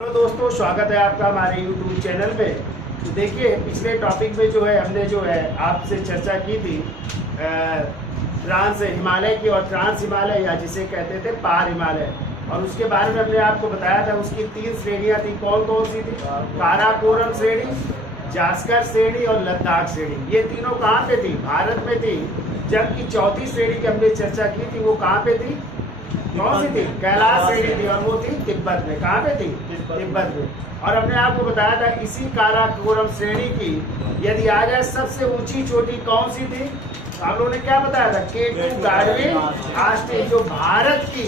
Hello दोस्तों, स्वागत है आपका हमारे YouTube चैनल में। तो देखिए, पिछले टॉपिक में जो है हमने जो है आपसे चर्चा की थी ट्रांस हिमालय की और ट्रांस हिमालय या जिसे कहते थे पार हिमालय, और उसके बारे में हमने आपको बताया था। उसकी 3 श्रेणियां थी। कौन कौन सी थी? काराकोरम श्रेणी, जास्कर श्रेणी और लद्दाख श्रेणी। ये तीनों कहाँ पे थी? भारत में थी। जबकि चौथी श्रेणी की हमने चर्चा की थी, वो कहाँ पे थी? कौन सी थी? कैलाश श्रेणी थी, और वो थी तिब्बत में। कहाँ पे थी? तिब्बत में। और हमने आपको बताया था इसी काराकोरम श्रेणी की यदि आ जाए सबसे ऊंची चोटी कौन सी थी? आप लोगों ने क्या बताया था? K2 गाडविन आस्टे, जो भारत की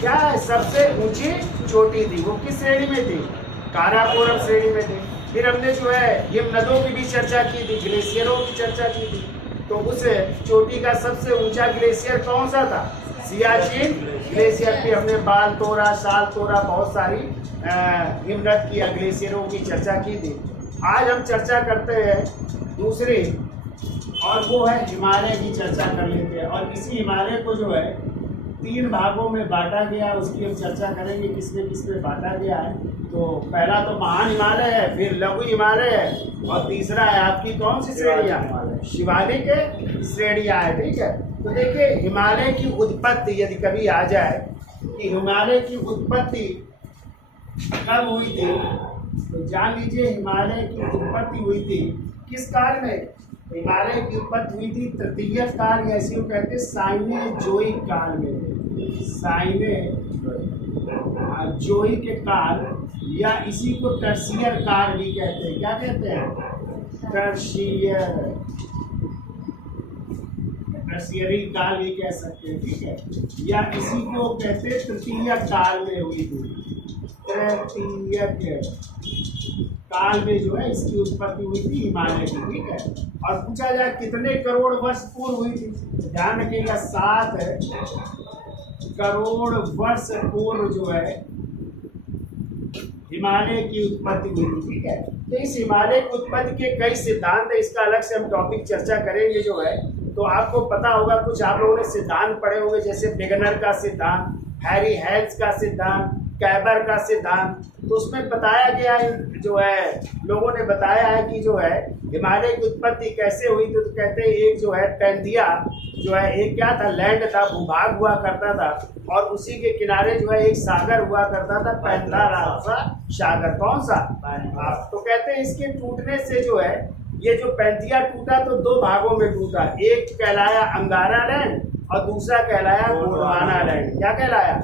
क्या है सबसे ऊंची चोटी थी। वो किस श्रेणी में थी? काराकोरम श्रेणी में थी। फिर हमने जो है हिमनदों की भी चर्चा की थी, ग्लेशियरों की चर्चा की थी। तो उस चोटी का सबसे ऊंचा ग्लेशियर कौन सा था? सियाचिन ग्लेशियर पे हमने बाल तोरा, शाल तोरा, बहुत सारी हिमनद की ग्लेशियरों की चर्चा की थी। आज हम चर्चा करते हैं दूसरी, और वो है हिमालय की चर्चा कर लेते हैं। और इसी हिमालय को जो है 3 भागों में बांटा गया, उसकी हम चर्चा करेंगे किसमें किसमें बांटा गया है। तो पहला तो महान हिमालय है, फिर लघु हिमालय है, और तीसरा है आपकी कौन सी श्रेणियाँ? शिवालिक श्रेणियाँ है। ठीक है, तो देखिए हिमालय की उत्पत्ति यदि कभी आ जाए कि हिमालय की उत्पत्ति कब हुई थी, तो जान लीजिए हिमालय की उत्पत्ति हुई थी किस काल में? हिमालय की उत्पत्ति हुई थी तृतीय काल, या इसी को कहते हैं साइनेजोइक काल में। साइनेजोइक के काल, या इसी को टर्शियर काल भी कहते हैं। क्या कहते हैं? टर्शियरी काल भी कह सकते हैं। ठीक है, या इसी को कहते हैं तृतीय काल में हुई थी। तृतीय काल में जो है इसकी उत्पत्ति हुई थी हिमालय की। ठीक है, और पूछा जाए कितने करोड़ वर्ष पूर्व हुई थी, ध्यान रखिएगा 7 करोड़ वर्ष पूर्व जो है हिमालय की उत्पत्ति हुई थी। ठीक है, तो इस हिमालय की उत्पत्ति के कई सिद्धांत है, इसका अलग से हम टॉपिक चर्चा करेंगे जो है। तो आपको पता होगा, कुछ आप लोगों ने सिद्धांत पढ़े होंगे, जैसे वेगनर का सिद्धांत, हैरी हेल्स का सिद्धांत, कैबर का सिद्धांत। तो उसमें बताया गया है, जो है लोगों ने बताया है कि जो है हिमालय की उत्पत्ति कैसे हुई। तो कहते हैं एक जो है पैंथिया जो है, एक क्या था? लैंड था, भूभाग हुआ करता था, और उसी के किनारे जो है एक सागर हुआ करता था, पैंथेरा सागर। कौन सा? तो कहते हैं इसके टूटने से जो है ये जो पैंथिया टूटा तो 2 भागों में टूटा। एक कहलाया अंगारा लैंड और दूसरा कहलाया गोंडवाना लैंड। क्या कहलाया?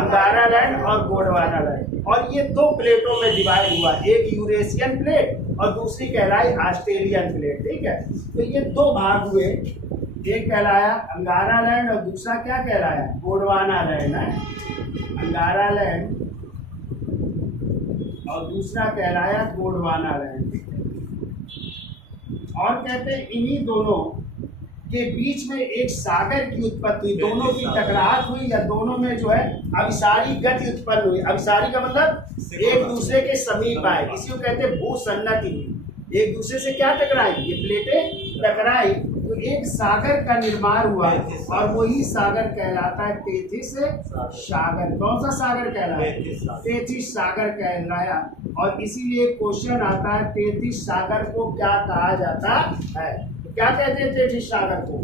अंगारा लैंड और गोंडवाना लैंड। और ये 2 प्लेटों में डिवाइड हुआ, एक यूरेशियन प्लेट और दूसरी कहलाई ऑस्ट्रेलियन प्लेट। ठीक है, तो ये 2 भाग हुए, एक कहलाया अंगारा लैंड और दूसरा क्या कहलाया? गोंडवाना लैंड है। अंगारा लैंड और दूसरा कहलाया गोंडवाना लैंड। और कहते हैं इन्हीं दोनों के बीच में एक सागर की उत्पत्ति हुई, दोनों की टकराहट हुई, या दोनों में जो है अभिसारी गति उत्पन्न हुई। अभिसारी का मतलब एक दूसरे के समीप आए, इसी को कहते हैं भूसन्नति हुई। एक दूसरे से क्या टकराई? ये प्लेटें टकराई, तो एक सागर का निर्माण हुआ, और वही सागर कहलाता है टेथिस सागर। कौन सा सागर कहलाया? टेथिस सागर कहलाया। और इसीलिए क्वेश्चन आता है टेथिस सागर को क्या कहा जाता है? क्या कहते हैं टेथिस सागर को?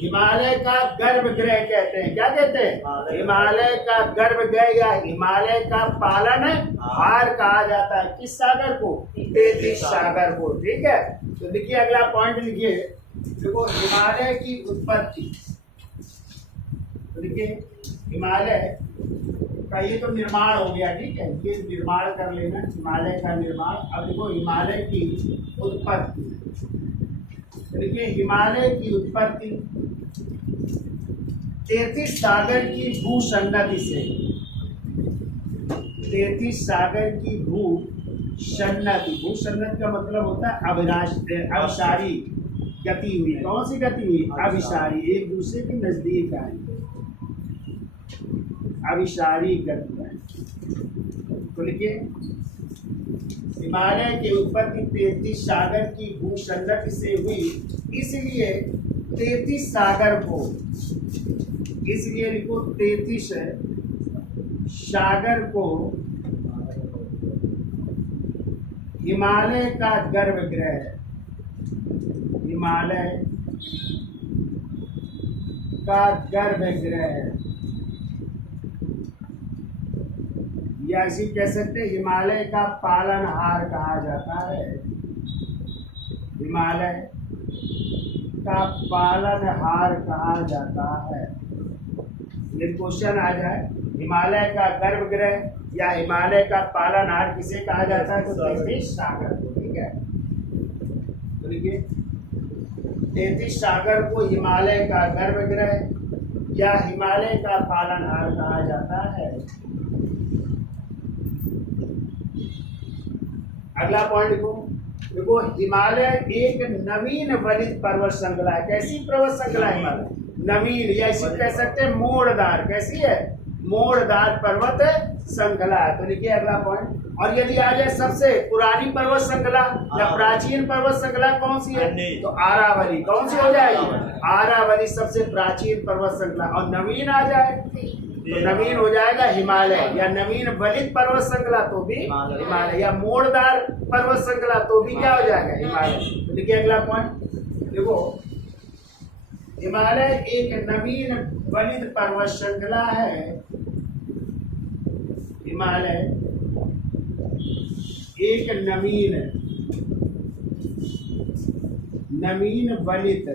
हिमालय का गर्भगृह कहते हैं। क्या कहते हैं? हिमालय का गर्भगृह या हिमालय का पालन हार कहा जाता है। किस सागर को? टेथिस सागर को। ठीक है, तो देखिए अगला पॉइंट लिखिए। देखो हिमालय की उत्पत्ति, तो देखिए हिमालय का ये तो निर्माण हो गया। ठीक है, ये निर्माण कर लेना, हिमालय का निर्माण। अब देखो हिमालय की उत्पत्ति, देखिए हिमालय की उत्पत्ति टेथिस सागर की भूसन्नति से, टेथिस सागर की भूसन्नति। भूसन्नति का मतलब होता है अभिसारी गति हुई। कौन सी गति हुई? अभिसारी, एक दूसरे के नजदीक आई, अभिसारी गति आई। तो लिखिए हिमालय की उत्पत्ति टेथिस सागर की भूसन्नति से हुई, इसलिए टेथिस सागर को, इसलिए लिखो टेथिस सागर को हिमालय का गर्भगृह, हिमालय का गर्भगृह, या इसी कह सकते हैं हिमालय का पालनहार कहा जाता है, हिमालय का पालनहार कहा जाता है। ये क्वेश्चन आ जाए हिमालय का गर्भगृह या हिमालय का पालनहार किसे कहा जाता है, तो तैतीस सागर को, ठीक है। तो देखिए तैतीस सागर को हिमालय का गर्भगृह या हिमालय का पालनहार कहा जाता है। अगला पॉइंट देखो हिमालय एक नवीन वलित पर्वत श्रृंखला है। कैसी पर्वत श्रृंखला है हिमालय? नवीन, या इसे कह सकते हैं मोड़दार। कैसी है? मोड़दार पर्वत श्रृंखला है। तो लिखिए अगला पॉइंट। और यदि आ जाए सबसे पुरानी पर्वत श्रृंखला या प्राचीन पर्वत श्रृंखला कौन सी है, तो आरावली। कौन सी हो जाएगी? आरावली सबसे प्राचीन पर्वत श्रृंखला। और नवीन आ जाए तो नवीन हो जाएगा हिमालय, या नवीन वलित पर्वत श्रृंखला तो भी हिमालय, या मोड़दार पर्वत श्रृंखला तो भी क्या हो जाएगा? हिमालय। तो देखिए अगला पॉइंट देखो हिमालय एक नवीन वलित पर्वत श्रृंखला है। हिमालय एक नवीन वलित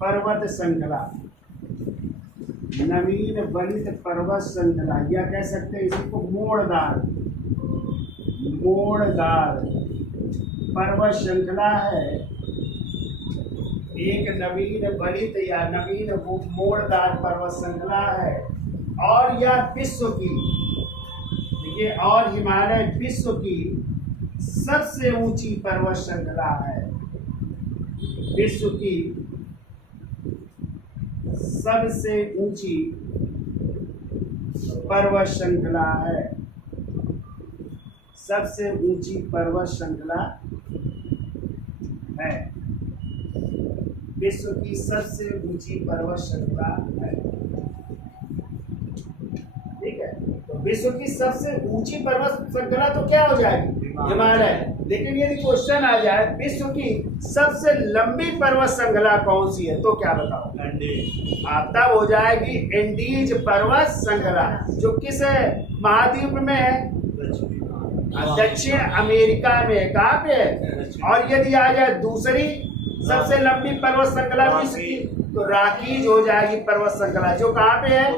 पर्वत श्रृंखला, नवीन वलित पर्वत श्रृंखला, या कह सकते हैं इसको मोड़दार पर्वत श्रृंखला है। एक नवीन वलित या नवीन मोड़दार पर्वत श्रृंखला है। और यह विश्व की, देखिए, और हिमालय विश्व की सबसे ऊंची पर्वत श्रृंखला है। विश्व की सबसे ऊंची पर्वत श्रृंखला है। सबसे ऊंची पर्वत श्रृंखला है। विश्व की सबसे ऊंची पर्वत श्रृंखला है, ठीक है। तो विश्व की सबसे ऊंची पर्वत श्रृंखला तो क्या हो जाएगी? हिमालय। लेकिन यदि क्वेश्चन आ जाए विश्व की सबसे लंबी पर्वत श्रृंखला कौन सी है, तो क्या बताओ? तब हो जाएगी एंडीज पर्वत श्रृंखला, जो किस महाद्वीप में है? दक्षिण अमेरिका में। कहाँ पे है? और यदि आ जाए दूसरी सबसे लंबी पर्वत श्रृंखला विश्व की, तो रॉकीज हो जाएगी पर्वत श्रृंखला, जो कहाँ पे है?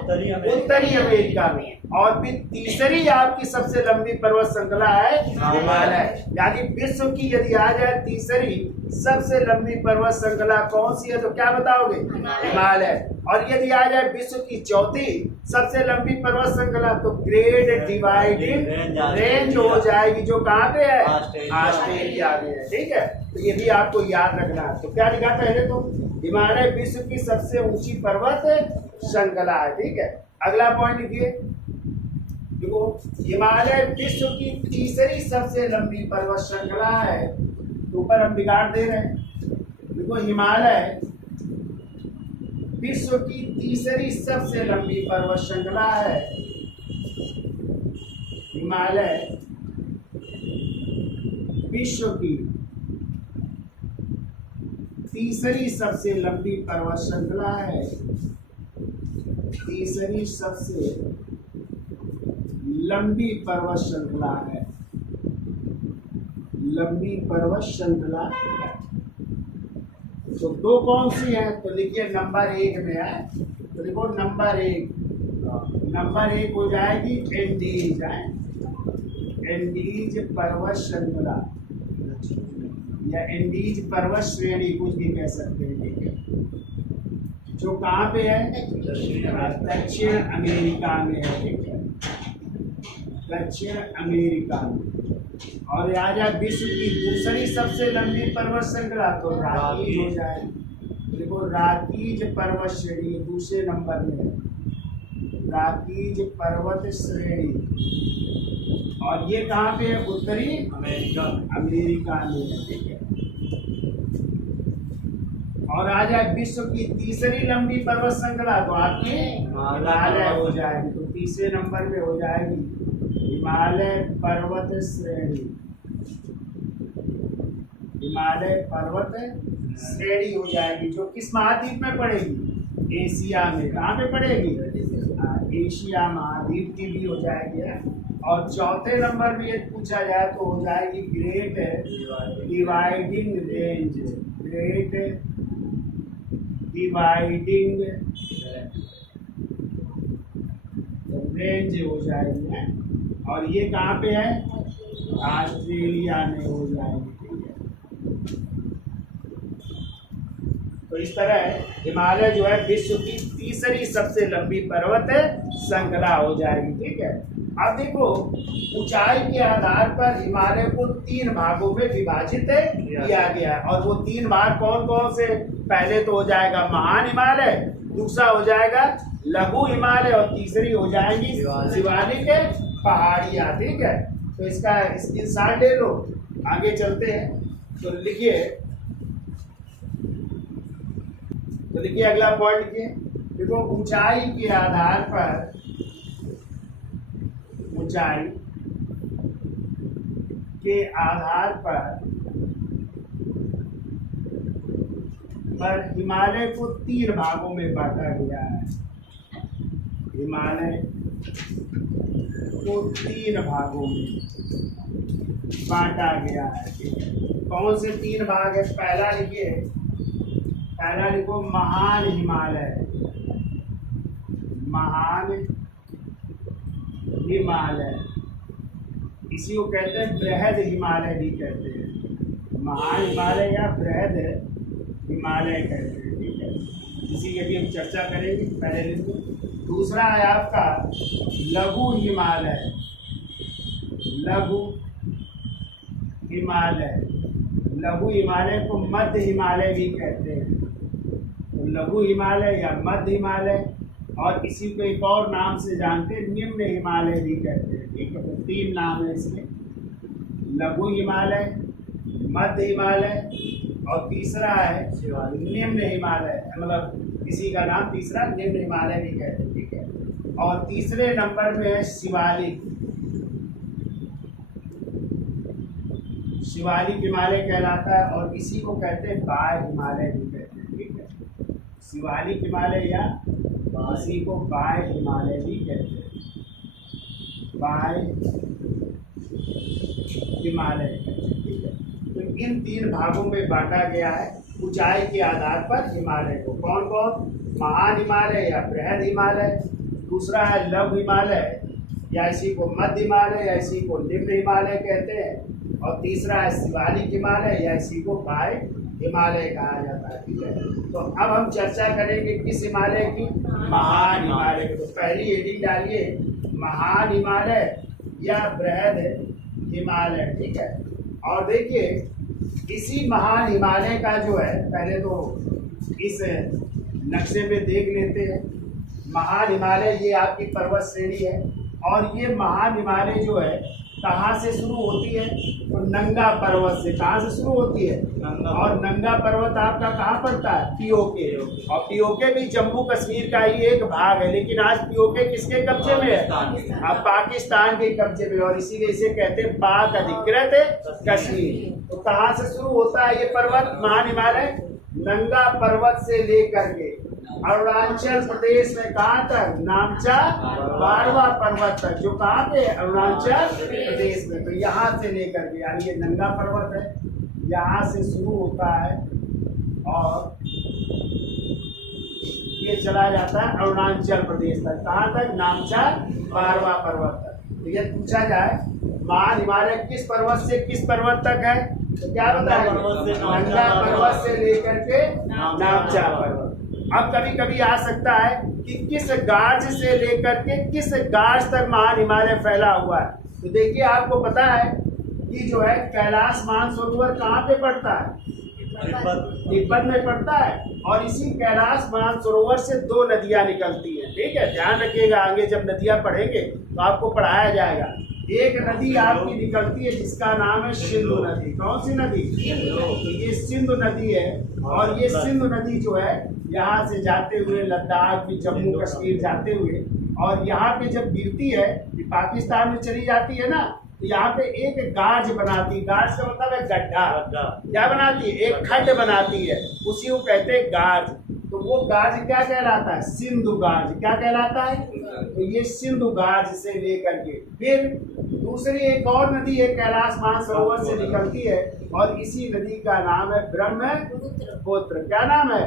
उत्तरी अमेरिका में। और फिर तीसरी आपकी सबसे लंबी पर्वत श्रृंखला है हिमालय। यानी विश्व की यदि आ जाए तीसरी सबसे लंबी पर्वत श्रृंखला कौन सी है, तो क्या बताओगे? हिमालय। और यदि आ जाए विश्व की चौथी सबसे लंबी पर्वत श्रृंखला, तो ग्रेट डिवाइडिंग रेंज हो जाएगी, जो कहाँ पे है? ऑस्ट्रेलिया में है, ठीक है। तो ये भी आपको याद रखना है। तो क्या लिखा पहले? तो हिमालय विश्व की सबसे ऊंची पर्वत श्रृंखला है, ठीक है। अगला पॉइंट लिखिए, देखो हिमालय विश्व की तीसरी सबसे लंबी पर्वत श्रृंखला है। तो ऊपर हम बिगाड़ दे रहे हैं। देखो हिमालय विश्व की तीसरी सबसे लंबी पर्वत श्रृंखला है। हिमालय विश्व की तीसरी सबसे लंबी पर्वत श्रृंखला है। तीसरी सबसे लंबी पर्वत श्रृंखला है। लंबी पर्वत श्रृंखला है। तो दो कौन सी है? तो देखिए नंबर 1 में है। तो देखो नंबर एक हो जाएगी एंडीज है, एंडीज पर्वत श्रृंखला या एंडीज पर्वत श्रेणी, कुछ भी कह सकते हैं, ठीक है। जो कहाँ पे है? दक्षिण अमेरिका में है, ठीक है। दक्षिण अमेरिका में। और आ जाए विश्व की दूसरी सबसे लंबी पर्वत श्रृंखला, तो रॉकीज हो जाएगी। देखो रॉकीज पर्वत श्रेणी दूसरे नंबर में है, रॉकीज पर्वत श्रेणी। और ये कहाँ पे है? उत्तरी अमेरिका में है, ठीक है। और आ जाए विश्व की तीसरी लंबी पर्वत श्रृंखला, तो आपकी हिमालय हो जाएगी। तो तीसरे नंबर में हो जाएगी हिमालय पर्वत श्रेणी, हिमालय पर्वत श्रेणी हो जाएगी, जो किस महाद्वीप में पड़ेगी? एशिया में। कहाँ पे पड़ेगी? एशिया महाद्वीप की भी हो जाएगी। और चौथे नंबर में यदि पूछा जाए तो हो जाएगी great dividing range, great dividing range हो जाएगी है। और ये कहाँ पे है? ऑस्ट्रेलिया में हो जाएगी। ठीक है, तो इस तरह हिमालय जो है विश्व की तीसरी सबसे लंबी पर्वत श्रृंखला हो जाएगी। ठीक है, अब देखो ऊंचाई के आधार पर हिमालय को 3 भागों में विभाजित किया गया है। और वो 3 भाग कौन कौन से? पहले तो हो जाएगा महान हिमालय, दूसरा हो जाएगा लघु हिमालय और तीसरी हो जाएगी शिवालिक पहाड़ियाँ। ठीक है, तो इसका स्क्रीनशॉट ले लो, आगे चलते हैं। तो लिखिए, अगला पॉइंट लिखिए। देखो ऊंचाई के आधार पर, ऊंचाई के आधार पर हिमालय को 3 भागों में बांटा गया है। हिमालय को 3 भागों में बांटा गया है। ठीक है, कौन से 3 भाग है? पहला लिखिए, पहला लिखो महान हिमालय, महान हिमालय, इसी को कहते हैं बृहद हिमालय भी कहते हैं, महान हिमालय या बृहद हिमालय कहते हैं। ठीक है, इसी की भी हम चर्चा करेंगे, पहले लिखो। दूसरा है आपका लघु हिमालय, लघु हिमालय, लघु हिमालय को मध्य हिमालय भी कहते हैं। तो लघु हिमालय या मध्य हिमालय, और इसी को एक और नाम से जानते हैं निम्न हिमालय भी कहते हैं। ठीक है, तो 3 नाम है इसमें, लघु हिमालय, मध्य हिमालय और तीसरा है निम्न हिमालय, मतलब इसी का नाम तीसरा निम्न हिमालय भी कहते हैं। ठीक है, और तीसरे नंबर में है शिवालिक, शिवालिक हिमालय कहलाता है, और इसी को कहते हैं बाह्य हिमालय भी कहते हैं। ठीक है, शिवालिक हिमालय या इसी को बाह्य हिमालय भी कहते हैं, बाह्य हिमालय कहते हैं। ठीक है, तो इन 3 भागों में बांटा गया है ऊंचाई के आधार पर हिमालय को। कौन कौन? महान हिमालय या बृहद हिमालय, दूसरा है लघु हिमालय या इसी को मध्य हिमालय या इसी को निम्न हिमालय कहते हैं, और तीसरा है शिवालिक हिमालय या इसी को बाह्य हिमालय कहा जाता है। ठीक है, तो अब हम चर्चा करेंगे किस हिमालय की? महान हिमालय की। तो पहली हेडिंग डालिए, महान हिमालय या बृहद हिमालय। ठीक है, और देखिए इसी महान हिमालय का जो है, पहले तो इस नक्शे पे देख लेते हैं। महान हिमालय ये आपकी पर्वत श्रेणी है, और ये महान हिमालय जो है कहाँ से शुरू होती है? तो नंगा पर्वत से। कहाँ से शुरू होती है? और नंगा पर्वत आपका कहाँ पड़ता है? पीओके। और पीओके भी जम्मू कश्मीर का ही एक भाग है, लेकिन आज पीओके किसके कब्जे में है? अब पाकिस्तान के कब्जे में, और इसीलिए इसे कहते हैं पाक अधिकृत कश्मीर। तो कहाँ से शुरू होता है ये पर्वत महान हिमालय? नंगा पर्वत से लेकर के अरुणाचल प्रदेश में कहाँ तक? नामचा बारवा पर्वत तक, जो कहाँ पे? अरुणाचल प्रदेश में। तो यहाँ से लेकर के, यानी ये नंगा पर्वत है, यहाँ से शुरू होता है और ये चला जाता है अरुणाचल प्रदेश तक। कहाँ तक? नामचा बारवा पर्वत तक। तो ये पूछा जाए महान हिमालय किस पर्वत से किस पर्वत तक है, तो क्या बताएंगे? नंगा पर्वत से लेकर के नामचा पर्वत। अब कभी कभी आ सकता है कि किस गार्ज से लेकर के किस गार्ज तक महान हिमालय फैला हुआ है। तो देखिए आपको पता है कि जो है कैलाश मानसरोवर कहाँ पे पड़ता है? तिब्बत में पड़ता है, और इसी कैलाश मानसरोवर से 2 नदियाँ निकलती हैं। ठीक है, ध्यान रखिएगा, आगे जब नदियाँ पढ़ेंगे तो आपको पढ़ाया जाएगा। एक नदी आपकी निकलती है जिसका नाम है सिंधु नदी। कौन सी नदी? तो ये सिंधु नदी है, और ये सिंधु नदी जो है यहाँ से जाते हुए लद्दाख भी, जम्मू कश्मीर जाते हुए, और यहाँ पे जब गिरती है पाकिस्तान में चली जाती है ना, तो यहाँ पे एक गाज बनाती है। गाज का मतलब है गड्ढा। क्या बनाती है? एक खड्ड बनाती है, उसी को कहते हैं गाज। तो वो गाज क्या कहलाता है? सिंधु गाज। क्या कहलाता है? तो ये सिंधु गाज से लेकर के फिर दूसरी एक और नदी है, कैलाश मानसरोवर से निकलती है, और इसी नदी का नाम है ब्रह्मपुत्र। क्या नाम है?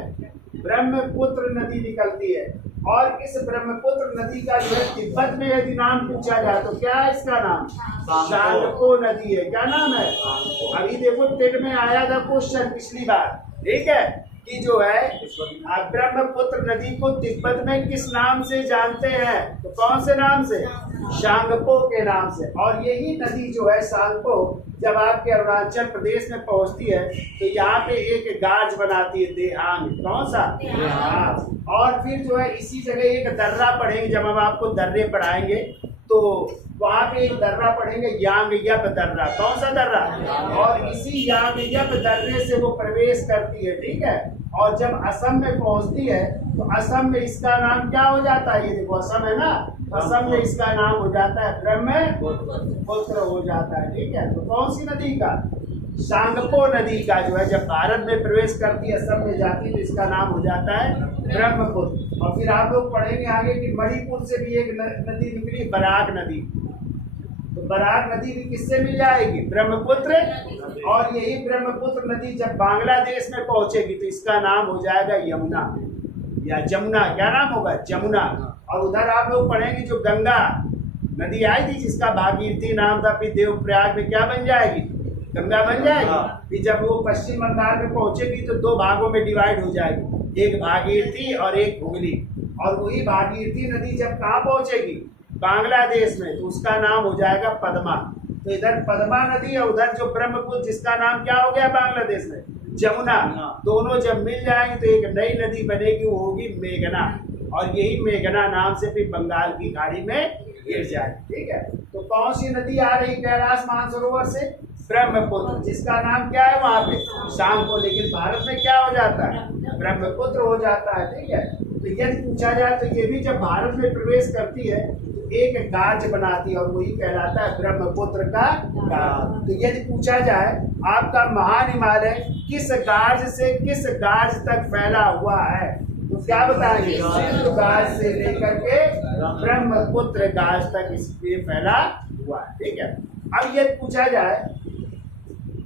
ब्रह्मपुत्र नदी निकलती है। और इस ब्रह्मपुत्र नदी का जो है तिब्बत में यदि नाम पूछा जाए तो क्या है इसका नाम? शांगपो नदी है। क्या नाम है? अभी देखो टेट में आया था क्वेश्चन पिछली बार, ठीक है, कि जो है ब्रह्मपुत्र नदी को तिब्बत में किस नाम से जानते हैं? तो कौन से नाम से? शांगपो के नाम से। और यही नदी जो है शांगपो जब आपके अरुणाचल प्रदेश में पहुंचती है तो यहाँ पे एक गाज बनाती है, देहांग। कौन सा? देहांग। और फिर जो है इसी जगह एक दर्रा पढ़ेंगे, जब हम आपको दर्रे पढ़ाएंगे तो वहाँ पे एक दर्रा पढ़ेंगे, यांग यप दर्रा। कौन सा दर्रा? और इसी यांग यप दर्रे से वो प्रवेश करती है, ठीक है। और जब असम में पहुँचती है तो असम में इसका नाम क्या हो जाता है? ये देखो असम है ना, असम में इसका नाम हो जाता है ब्रह्मपुत्र हो जाता है, ठीक है। तो कौन सी नदी का? शांगपो नदी का जो है जब भारत में प्रवेश करती है, असम में जाती है, तो इसका नाम हो जाता है ब्रह्मपुत्र। और फिर आप लोग पढ़ेंगे आगे कि मणिपुर से भी एक नदी निकली, बराक नदी। तो बराक नदी भी किससे मिल जाएगी? ब्रह्मपुत्र। और यही ब्रह्मपुत्र नदी जब बांग्लादेश में पहुंचेगी तो इसका नाम हो जाएगा यमुना या जमुना। क्या नाम होगा? जमुना। और उधर आप लोग पढ़ेंगे जो गंगा नदी आई थी जिसका भागीरथी नाम था, फिर देवप्रयाग में क्या बन जाएगी? गंगा बन जाएगी। फिर जब वो पश्चिम बंगाल में पहुंचेगी तो दो भागों में डिवाइड हो जाएगी, एक भागीरथी और एक हुगली। और वही भागीरथी नदी जब कहाँ पहुंचेगी? बांग्लादेश में, तो उसका नाम हो जाएगा पद्मा। तो इधर पद्मा नदी और उधर जो ब्रह्मपुत्र जिसका नाम क्या हो गया बांग्लादेश में? जमुना। दोनों जब मिल जाएंगे तो एक नई नदी बनेगी, वो होगी मेघना। और यही मेघना नाम से फिर बंगाल की खाड़ी में गिर जाएगी, ठीक है। तो कौन सी नदी आ रही कैलाश मानसरोवर से? ब्रह्मपुत्र, जिसका नाम क्या है वहाँ पे? शांगपो। लेकिन भारत में क्या हो जाता है? ब्रह्मपुत्र हो जाता है, ठीक है। तो यदि पूछा जाए तो ये भी जब भारत में प्रवेश करती है तो एक गाज बनाती है, और वही कहलाता है ब्रह्मपुत्र का गाज। तो यदि पूछा जाए आपका महान हिमालय किस गाज से किस गाज तक फैला हुआ है, तो क्या बताएंगे? सिंधु गाज से लेकर के ब्रह्मपुत्र गाज तक इसलिए फैला हुआ है, ठीक है। अब ये पूछा जाए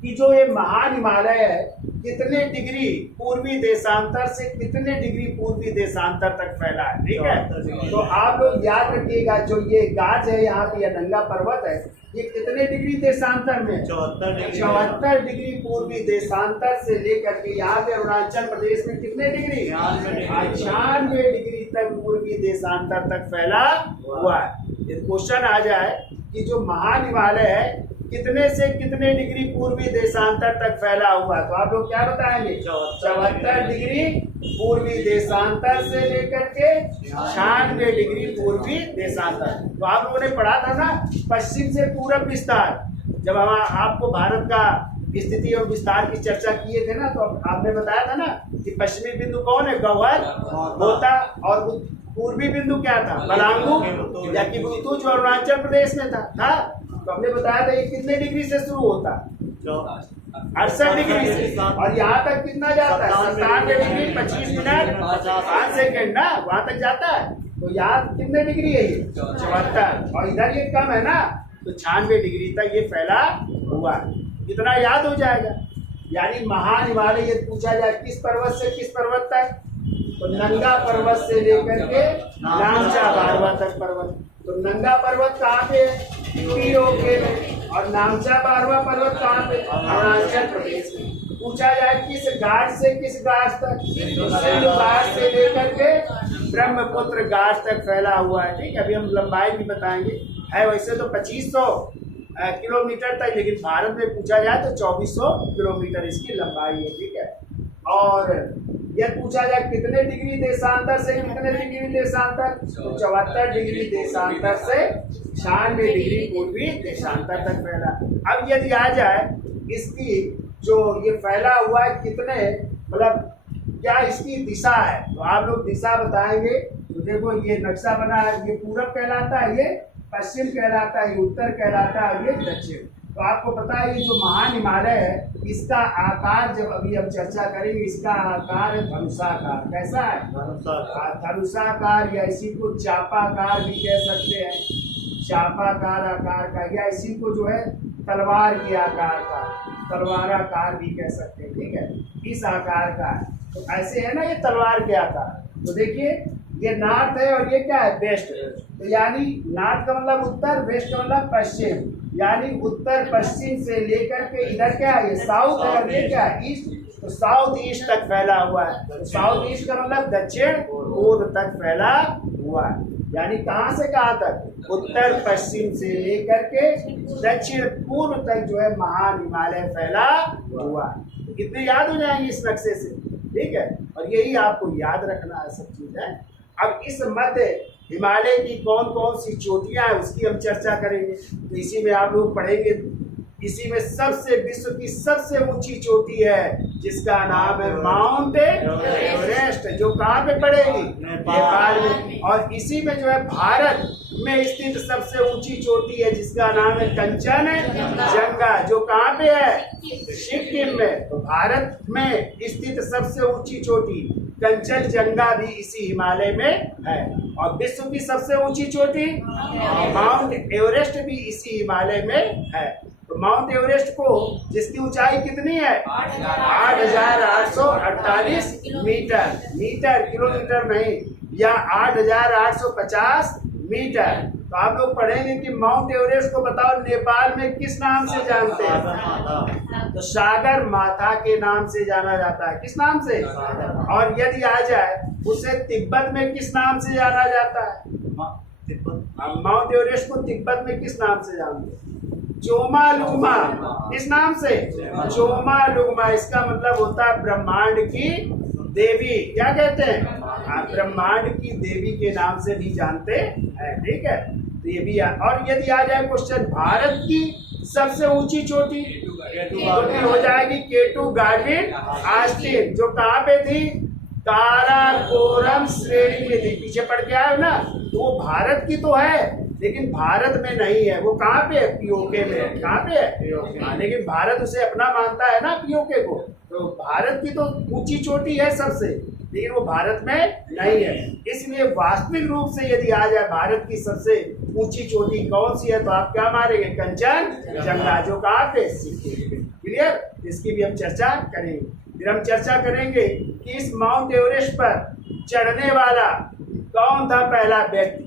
कि जो ये महान हिमालय है कितने डिग्री पूर्वी देशांतर से कितने डिग्री पूर्वी देशांतर तक फैला है, ठीक है। तो आप लोग याद रखिएगा जो ये गाज है यहाँ पे, यह नंगा पर्वत है, ये कितने डिग्री देशांतर में? 74 डिग्री पूर्वी देशांतर से लेकर के यहाँ पे अरुणाचल प्रदेश में कितने डिग्री? 96 डिग्री तक पूर्वी देशांतर तक फैला हुआ है। ये क्वेश्चन आ जाए कि जो महान हिमालय है कितने से कितने डिग्री पूर्वी देशांतर तक फैला हुआ, तो आप लोग क्या बताएंगे? 74 डिग्री पूर्वी देशांतर से लेकर के 96 डिग्री पूर्वी देशांतर। तो आप लोगों ने पढ़ा था ना पश्चिम से पूरब विस्तार, जब हम आपको भारत का स्थिति और विस्तार की चर्चा किए थे ना, तो आपने बताया था ना कि पश्चिमी बिंदु कौन है? गौहर, गोता। और पूर्वी बिंदु क्या था? बलांगू या किबुतु, जो अरुणाचल प्रदेश में था। तो हमने बताया था ये कितने डिग्री से शुरू होता? 68 डिग्री से। और यहाँ तक कितना जाता है? 97 डिग्री 25 मिनट 5 सेकेंड ना, वहां तक जाता है। तो यहाँ कितने डिग्री है? ये 74। और इधर ये कम है ना, तो 96 डिग्री तक ये फैला हुआ है। कितना याद हो जाएगा? यानी महान हिमालय ये पूछा जाए किस पर्वत से किस पर्वत तक, तो नंगा पर्वत से लेकर के नामचा बारवा तक पर्वत। तो नंगा पर्वत कहाँ पे? पीओके में। और नामचा बारवा पर्वत कहाँ पे? अरुणाचल प्रदेश में। पूछा जाए किस घाट से किस घाट तक, तो सिंधु घाट से लेकर के ब्रह्मपुत्र घाट तक फैला हुआ है, ठीक है। अभी हम लंबाई भी बताएंगे, है वैसे तो 2500 किलोमीटर तक, लेकिन भारत में पूछा जाए तो 2400 किलोमीटर इसकी लंबाई है, ठीक है। और यह पूछा जाए कितने डिग्री देशांतर से कितने डिग्री देशांतर, तो 74 डिग्री देशांतर से 96 डिग्री पूर्वी देशांतर तक फैला। अब यदि आ जाए इसकी जो ये फैला हुआ है कितने, मतलब क्या इसकी दिशा है, तो आप लोग दिशा बताएंगे। तो देखो ये नक्शा बना है, ये पूरब कहलाता है, ये पश्चिम कहलाता है, ये उत्तर कहलाता है और ये दक्षिण। तो आपको पता है ये जो महान हिमालय है इसका आकार जब अभी हम चर्चा करेंगे, इसका आकार है धनुषाकार। कैसा है? धनुषाकार, या इसी को चापाकार भी कह सकते हैं, चापाकार आकार का, या इसी को जो है तलवार के आकार का, तलवाराकार भी कह सकते हैं। ठीक है, इस आकार का है। तो ऐसे है ना ये तलवार के आकार। तो देखिए ये नॉर्थ है और ये क्या है? वेस्ट। तो यानी नॉर्थ का मतलब उत्तर, वेस्ट का मतलब पश्चिम, यानी उत्तर पश्चिम से लेकर के इधर क्या है? ये साउथ है और ये क्या है? ईस्ट। तो साउथ ईस्ट तक फैला हुआ है। तो साउथ ईस्ट का मतलब दक्षिण पूर्व तक फैला हुआ है। यानी कहाँ से कहाँ तक? उत्तर पश्चिम से लेकर के दक्षिण पूर्व तक जो है महान हिमालय फैला हुआ है। तो कितने याद हो जाएंगे इस नक्शे से? ठीक है, और यही आपको याद रखना है, सब चीज है। अब इस मध्य हिमालय की कौन कौन सी चोटियां हैं उसकी हम चर्चा करेंगे। तो इसी में आप लोग पढ़ेंगे, इसी में सबसे विश्व की सबसे ऊंची चोटी है जिसका नाम है माउंट एवरेस्ट, जो कहाँ पे पड़ेगी? नेपाल में। और इसी में जो है भारत में स्थित सबसे ऊंची चोटी है जिसका नाम है कंचनजंगा, जो कहाँ पे है? सिक्किम में। तो भारत में स्थित सबसे ऊंची चोटी कंचनजंगा भी इसी हिमालय में है। और विश्व की सबसे ऊंची चोटी माउंट एवरेस्ट भी इसी हिमालय में है। तो माउंट एवरेस्ट को, जिसकी ऊंचाई कितनी है? 8,848 मीटर, मीटर किलोमीटर नहीं, या 8,850 मीटर। तो आप लोग पढ़ेंगे कि माउंट एवरेस्ट को बताओ नेपाल में किस नाम से जानते हैं? तो सागर माथा के नाम से जाना जाता है। किस नाम से? और यदि आ जाए उसे तिब्बत में किस नाम से जाना जाता है? माउंट एवरेस्ट को तिब्बत में किस नाम से जानते हैं? चोमालुंगमा। किस नाम से? चोमालुंगमा। इसका मतलब होता है ब्रह्मांड की देवी। क्या कहते हैं? ब्रह्मांड की देवी के नाम से भी जानते हैं। ठीक है, तो ये भी और यदि आ जाए क्वेश्चन भारत की सबसे ऊंची चोटी, तो हो जाएगी केटू गार्डन आस्तीन, जो कहाँ पे थी? काराकोरम श्रेणी में थी। पीछे पड़ के आए ना, तो वो भारत की तो है लेकिन भारत में नहीं है। वो कहाँ पे है? पीओके में है। कहाँ पे है? लेकिन भारत उसे अपना मानता है ना, पीओके को। तो भारत की तो ऊंची चोटी है सबसे, लेकिन वो भारत में नहीं है। इसलिए वास्तविक रूप से यदि आ जाए भारत की सबसे ऊंची चोटी कौन सी है, तो आप क्या मारेंगे? कंचनजंगा, जो कहाँ पे? सिक्किम। क्लियर? इसकी भी हम चर्चा करेंगे। फिर हम चर्चा करेंगे कि इस माउंट एवरेस्ट पर चढ़ने वाला कौन था पहला व्यक्ति?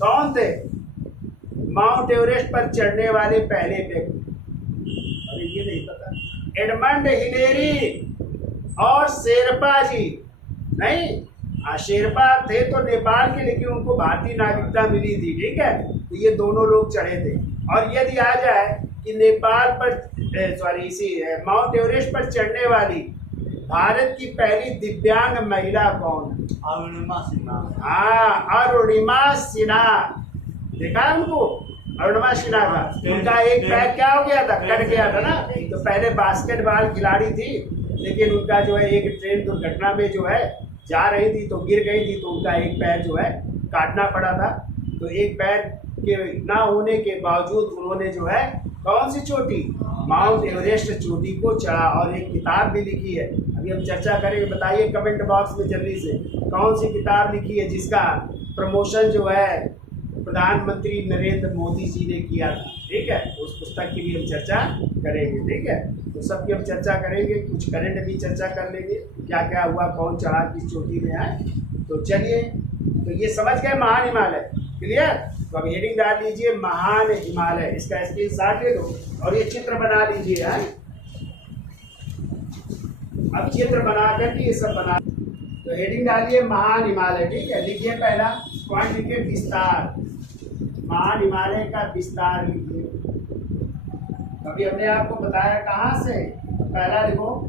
कौन थे माउंट एवरेस्ट पर चढ़ने वाले पहले व्यक्ति? अरे ये नहीं पता। एडमंड हिलेरी और शेरपा जी नहीं। शेरपा थे तो नेपाल के, लेकिन उनको भारतीय नागरिकता मिली थी। ठीक है, तो ये दोनों लोग चढ़े थे। और यदि आ जाए कि नेपाल पर इसी माउंट एवरेस्ट पर चढ़ने वाली भारत की पहली दिव्यांग महिला कौन है? अरुणिमा सिन्हा। हाँ, अरुणिमा सिन्हा। देखा है उनको? अरुणिमा सिन्हा का उनका एक पैर क्या हो गया था? कट गया था ना। तो पहले बास्केटबॉल खिलाड़ी थी, लेकिन उनका जो है एक ट्रेन दुर्घटना में जो है जा रही थी तो गिर गई थी, तो उनका एक पैर जो है काटना पड़ा था। तो एक पैर के ना होने के बावजूद उन्होंने जो है कौन सी चोटी? माउंट एवरेस्ट चोटी को चढ़ा, और एक किताब भी लिखी है। अभी हम चर्चा करेंगे। बताइए कमेंट बॉक्स में जल्दी से कौन सी किताब लिखी है जिसका प्रमोशन जो है प्रधानमंत्री नरेंद्र मोदी जी ने किया था। ठीक है, उस पुस्तक की भी हम चर्चा करेंगे। ठीक है, तो सबकी हम चर्चा करेंगे, कुछ करंट भी चर्चा कर लेंगे, क्या क्या हुआ, कौन चढ़ा, किस चोटी में आए। तो चलिए, तो ये समझ गए महान हिमालय। क्लियर? तो अब हेडिंग डाल लीजिए महान हिमालय, इसका स्क्रीनशॉट ले लो और ये चित्र बना लीजिए। अब चित्र बना करके ये सब बना, तो हेडिंग डालिए महान हिमालय। ठीक है, लिखिए पहला पॉइंट, लिखिए विस्तार। महान हिमालय का विस्तार लिखिए। अभी हमने आपको बताया कहाँ से। पहला लिखो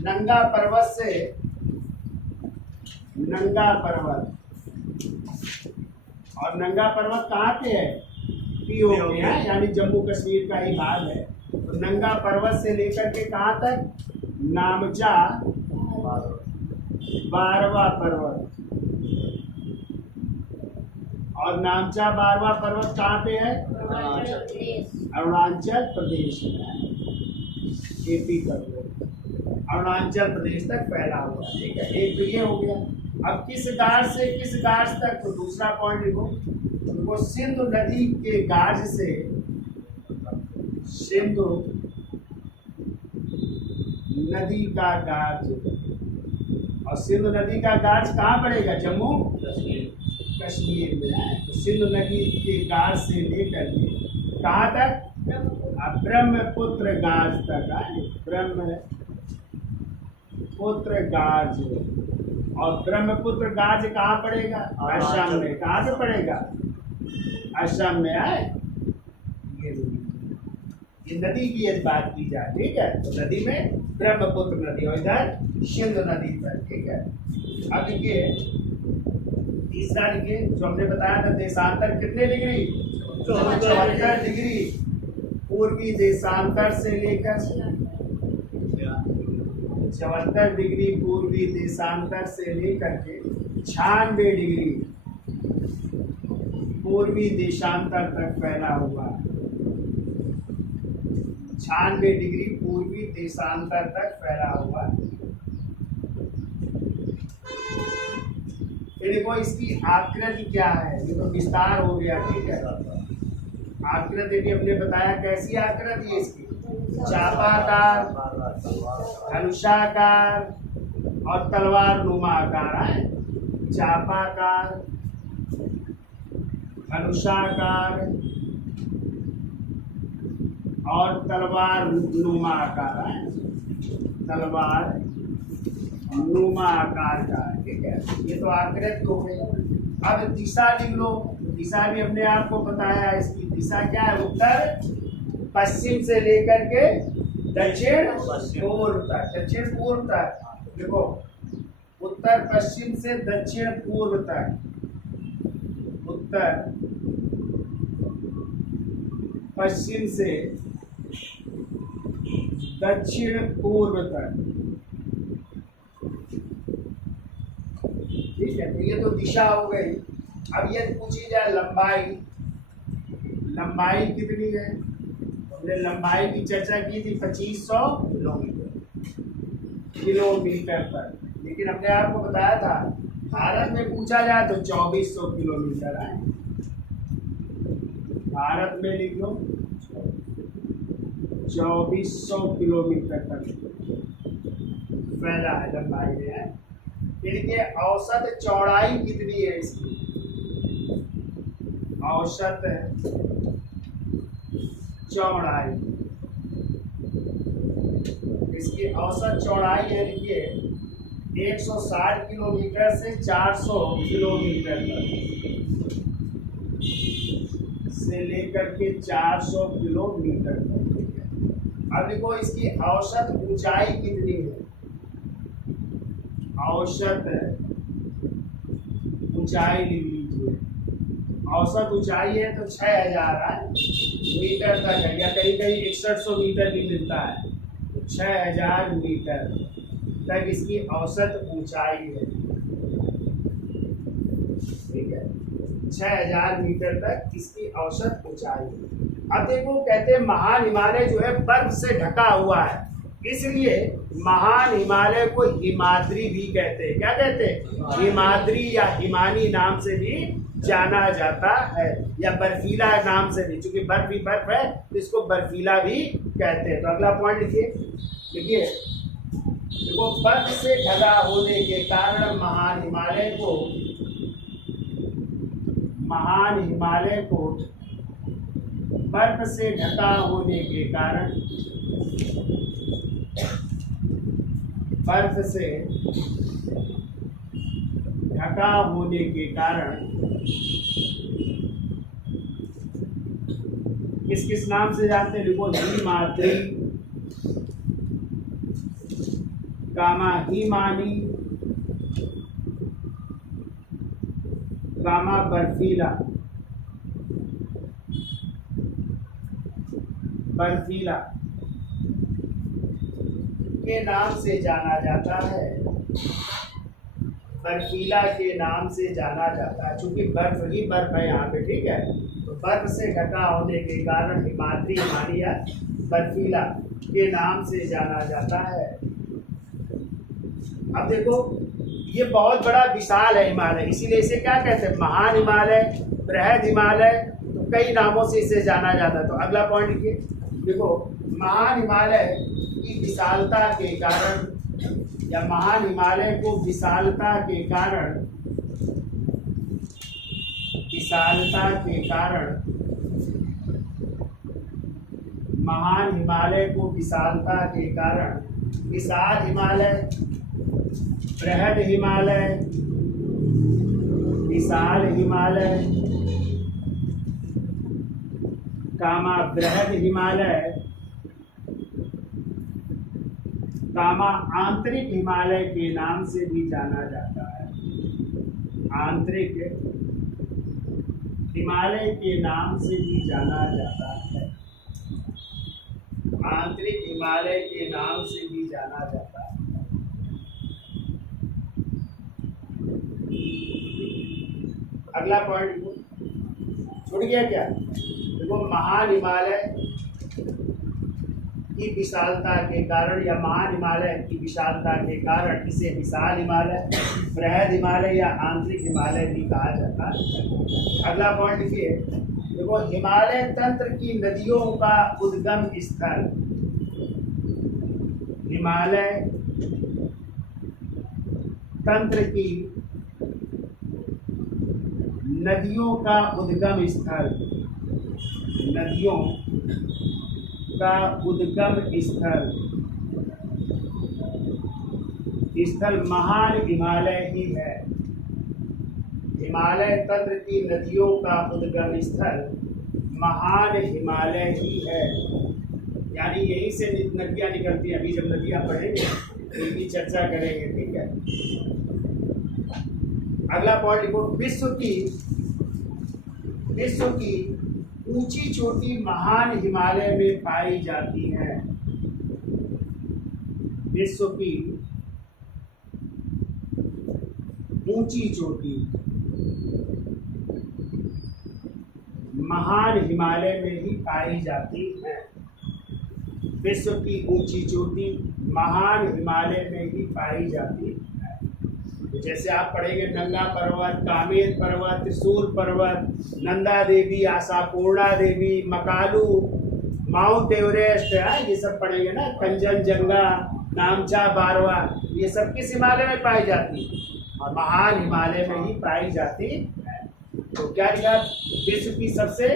नंगा पर्वत से, नंगा पर्वत। और नंगा पर्वत कहाँ पे है? पीओके है, यानी जम्मू कश्मीर का ही भाग है। तो नंगा पर्वत से लेकर के कहाँ तक? नामचा 12वां पर्वत, और नामचा 12वां पर्वत कहाँ पे है? अरुणाचल प्रदेश में, एपी कर लो, अरुणाचल प्रदेश तक फैला हुआ है। ठीक है, एक तो ये हो गया। अब किस गार्ज से किस गार्ज तक, तो दूसरा पॉइंट लिखो, वो सिंधु नदी के गार्ज से, सिंधु नदी का गार्ज, और सिंधु नदी का गार्ज कहाँ पड़ेगा? जम्मू कश्मीर में है। तो सिंधु नदी के गार्ज से लेकर के कहाँ तक? ब्रह्मपुत्र गार्ज तक है, ब्रह्मपुत्र गार्ज। और ब्रह्मपुत्र गार्ज कहाँ पड़ेगा? असम में। कहाँ से पड़ेगा? असम में है। ये नदी की यदि बात की जाए, ठीक है, तो नदी में ब्रह्मपुत्र नदी और इधर सिंधु नदी पर। ठीक है, अब देखिए तीसरा लिखिए, जो हमने बताया था, देशांतर कितने डिग्री? 74 डिग्री पूर्वी देशांतर से लेकर 74 डिग्री पूर्वी देशांतर से लेकर के 96 डिग्री पूर्वी देशांतर तक फैला हुआ है। 96 डिग्री पूर्वी देशांतर तक फैला हुआ। फिर देखो इसकी आकृति क्या है, ये तो विस्तार हो गया। ठीक है, आकृति भी हमने बताया, कैसी आकृति है इसकी? चापाकार, धनुषाकार और तलवार नुमा आकार है। चापाकार, धनुषाकार और तलवार नुमा आकार है, तलवार नुमा आकार का। ठीक है, ये तो आकृति हो गई। अब दिशा लिख लो, दिशा भी हमने आपको बताया, इसकी दिशा क्या है? उत्तर पश्चिम से लेकर के दक्षिण पूर्व तक, दक्षिण पूर्व तक। देखो, उत्तर पश्चिम से दक्षिण पूर्व तक, उत्तर पश्चिम से दक्षिण पूर्व तक। ठीक है, तो ये तो दिशा हो गई। अब ये पूछी जाए लंबाई, लंबाई कितनी है? हमने लंबाई की चर्चा की थी 2500 किलोमीटर तक, लेकिन हमने आपको बताया था भारत में पूछा जाए तो 2400 किलोमीटर है। भारत में लिख लो 2400 किलोमीटर तक फैला है, लंबाई में है। फिर ये औसत चौड़ाई कितनी है इसकी? औसत चौड़ाई, इसकी औसत चौड़ाई है, देखिए 160 किलोमीटर से 400 किलोमीटर तक, से लेकर के 400 किलोमीटर तक। अब देखो इसकी औसत ऊंचाई कितनी है? औसत ऊंचाई लिख लीजिए, औसत ऊंचाई है तो 6000 मीटर तक है, या कहीं कहीं 6100 मीटर भी मिलता है, तो 6000 मीटर तक इसकी औसत ऊंचाई है। ठीक है, 6000 मीटर तक इसकी औसत ऊंचाई है। अब देखो कहते हैं महान हिमालय जो है बर्फ से ढका हुआ है, इसलिए महान हिमालय को हिमाद्री भी कहते हैं। क्या कहते हैं? हिमाद्री या हिमानी नाम से भी जाना जाता है, या बर्फीला नाम से भी, क्योंकि बर्फ ही बर्फ है तो इसको बर्फीला भी कहते हैं। तो अगला पॉइंट लिखिए, देखिए देखो बर्फ से ढका होने के कारण महान हिमालय को बर्फ से ढका होने के कारण, बर्फ से ढका होने के कारण किस किस नाम से जानते हैं? लिखो हिमाद्री, गामा हिमानी, गामा बर्फीला, बर्फीला के नाम से जाना जाता है। बर्फीला के नाम से जाना जाता है, क्योंकि बर्फ ही बर्फ है यहाँ पे, ठीक है। तो बर्फ से ढका होने के कारण हिमाद्री हिमालय बर्फीला के नाम से जाना जाता है। अब देखो ये बहुत बड़ा विशाल है हिमालय, इसीलिए इसे क्या कहते हैं, महान हिमालय, बृहद हिमालय, तो कई नामों से इसे जाना जाता है। तो अगला पॉइंट लिखिए, देखो महान हिमालय की विशालता के कारण, या महान हिमालय को विशालता के कारण, विशालता के कारण, महान हिमालय को विशालता के कारण विशाल हिमालय, बृहद हिमालय, विशाल हिमालय, कामा बृहद हिमालय, कामा आंतरिक हिमालय के नाम से भी जाना जाता है। आंतरिक हिमालय के नाम से भी जाना जाता है। आंतरिक हिमालय के नाम से भी जाना जाता है। अगला पॉइंट छूट गया क्या? देखो महान हिमालय की विशालता के कारण, या महान हिमालय की विशालता के कारण इसे विशाल हिमालय, बृहद हिमालय या आंतरिक हिमालय भी कहा जाता है। अगला पॉइंट लिखिए, देखो हिमालय तंत्र की नदियों का उद्गम स्थल, हिमालय तंत्र की नदियों का उद्गम स्थल, नदियों का उद्गम स्थल, स्थल महान हिमालय ही है। हिमालय तंत्र की नदियों का उद्गम स्थल महान हिमालय ही है, यानी यहीं से नदियां निकलती हैं। अभी जब नदियां पढ़ेंगे तो इनकी चर्चा करेंगे, ठीक है। अगला पॉइंट लिखो, विश्व की ऊंची चोटी महान हिमालय में पाई जाती है। विश्व की ऊंची चोटी महान हिमालय में ही पाई जाती है। विश्व की ऊंची चोटी महान हिमालय में ही पाई जाती है। जैसे आप पढ़ेंगे नंगा पर्वत, कामेर पर्वत, त्रिशूल पर्वत, नंदा देवी, आशापूर्णा देवी, मकालू, माउंट एवरेस्ट, ये सब पढ़ेंगे ना, कंचनजंगा, नामचा बारवा, ये सब किस हिमालय में पाई जाती है? और महान हिमालय में ही पाई जाती है। तो क्या लिखा? विश्व की सबसे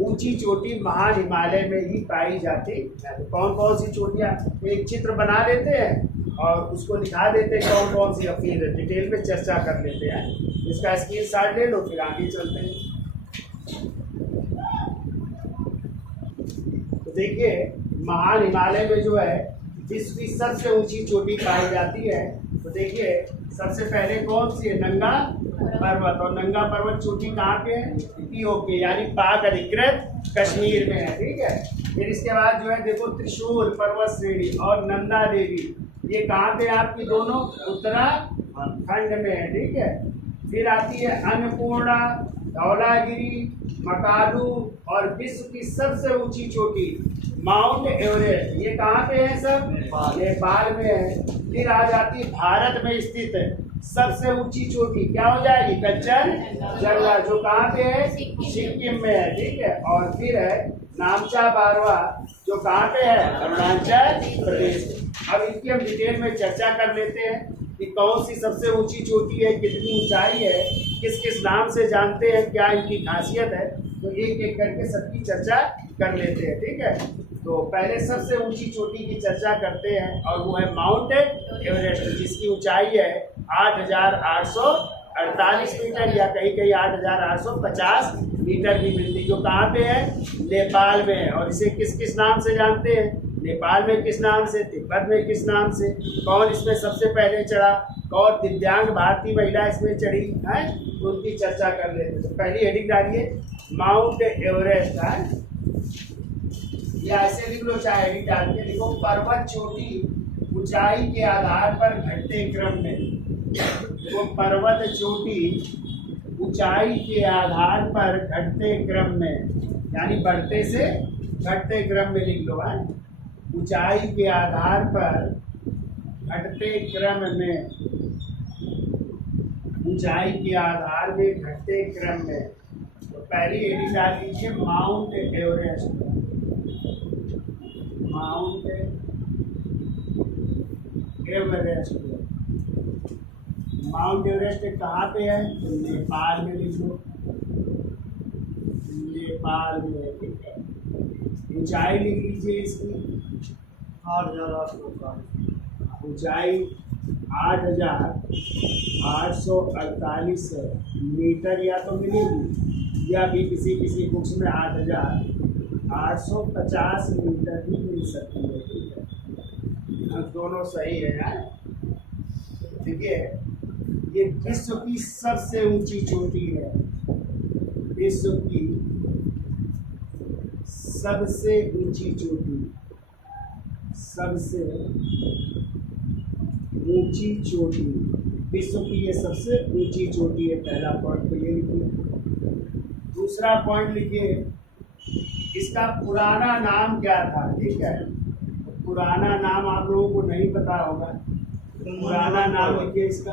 ऊंची चोटी महान हिमालय में ही पाई जाती है। तो कौन कौन सी चोटियाँ, एक चित्र बना लेते हैं और उसको दिखा देते हैं कौन कौन सी, फिर डिटेल में चर्चा कर लेते हैं। इसका स्क्रीनशॉट ले लो, फिर आगे चलते हैं। तो देखिए महान हिमालय में जो है विश्व की सबसे ऊंची चोटी पाई जाती है। तो देखिए सबसे पहले कौन सी है? नंगा पर्वत। और नंगा पर्वत चोटी कहाँ पे है? इथियोपिया यानी पाक अधिकृत कश्मीर में है, ठीक है। फिर इसके बाद जो है देखो त्रिशूल पर्वत श्रेणी और नंदा देवी, ये कहाँ पे आपकी दोनों? उत्तराखंड में है, ठीक है। फिर आती है अन्नपूर्णा, धौलागिरी, मकालू और विश्व की सबसे ऊंची चोटी माउंट एवरेस्ट, ये कहाँ पे है? सब नेपाल में है। फिर आ जाती है भारत में स्थित सबसे ऊंची चोटी, क्या हो जाएगी? कंचनजंगा, जो कहाँ पे है? सिक्किम में है, ठीक है। और फिर है नामचा बारवा, जो कहाँ पे है? अरुणाचल प्रदेश। अब इनकी हम डिटेल में चर्चा कर लेते हैं कि कौन सी सबसे ऊंची चोटी है, कितनी ऊंचाई है, किस किस नाम से जानते हैं, क्या इनकी खासियत है। तो एक एक करके सबकी चर्चा कर लेते हैं, ठीक है। तो पहले सबसे ऊंची चोटी की चर्चा करते हैं और वो है माउंट एवरेस्ट, जिसकी ऊंचाई है 8,848 मीटर या कहीं कहीं 8,850 मीटर की मिलती, जो कहाँ पे है? नेपाल में है। और इसे किस किस नाम से जानते हैं? नेपाल में किस नाम से, तिब्बत में किस नाम से, कौन इसमें सबसे पहले चढ़ा, कौन दिव्यांग भारतीय महिला इसमें चढ़ी है, तो उनकी चर्चा कर लेते हैं। तो पहली हेडिंग डालिए माउंट एवरेस्ट है, या ऐसे लिख लो चाहे हेडिंग डाल के लिखो, पर्वत चोटी ऊंचाई के आधार पर घटते क्रम में, वो पर्वत चोटी ऊंचाई के आधार पर घटते क्रम में, यानी बढ़ते से घटते क्रम में लिख लो है, ऊंचाई के आधार पर घटते क्रम में, ऊंचाई के आधार में घटते क्रम में। तो पहली एडी डाल लीजिए mount Everest. Mount Everest, mount Everest कहाँ पे है? तो नेपाल में लिख लो, नेपाल में, ठीक है। ऊंचाई लिख लीजिए इसकी 8,848, ऊंचाई 8,848 मीटर या तो मिलेगी, या भी किसी बुक्स में 8,850 मीटर भी मिल सकती है, ठीक है। दोनों सही है यार। देखिए ये विश्व की सबसे ऊंची चोटी है, विश्व की सबसे ऊंची चोटी, सबसे ऊंची चोटी, विश्व की ये सबसे ऊंची चोटी है। पहला पॉइंट तो ये लिखिए। दूसरा पॉइंट लिखिए इसका पुराना नाम क्या था, ठीक है। पुराना नाम आप लोगों को नहीं पता होगा, पुराना नाम लिखिए इसका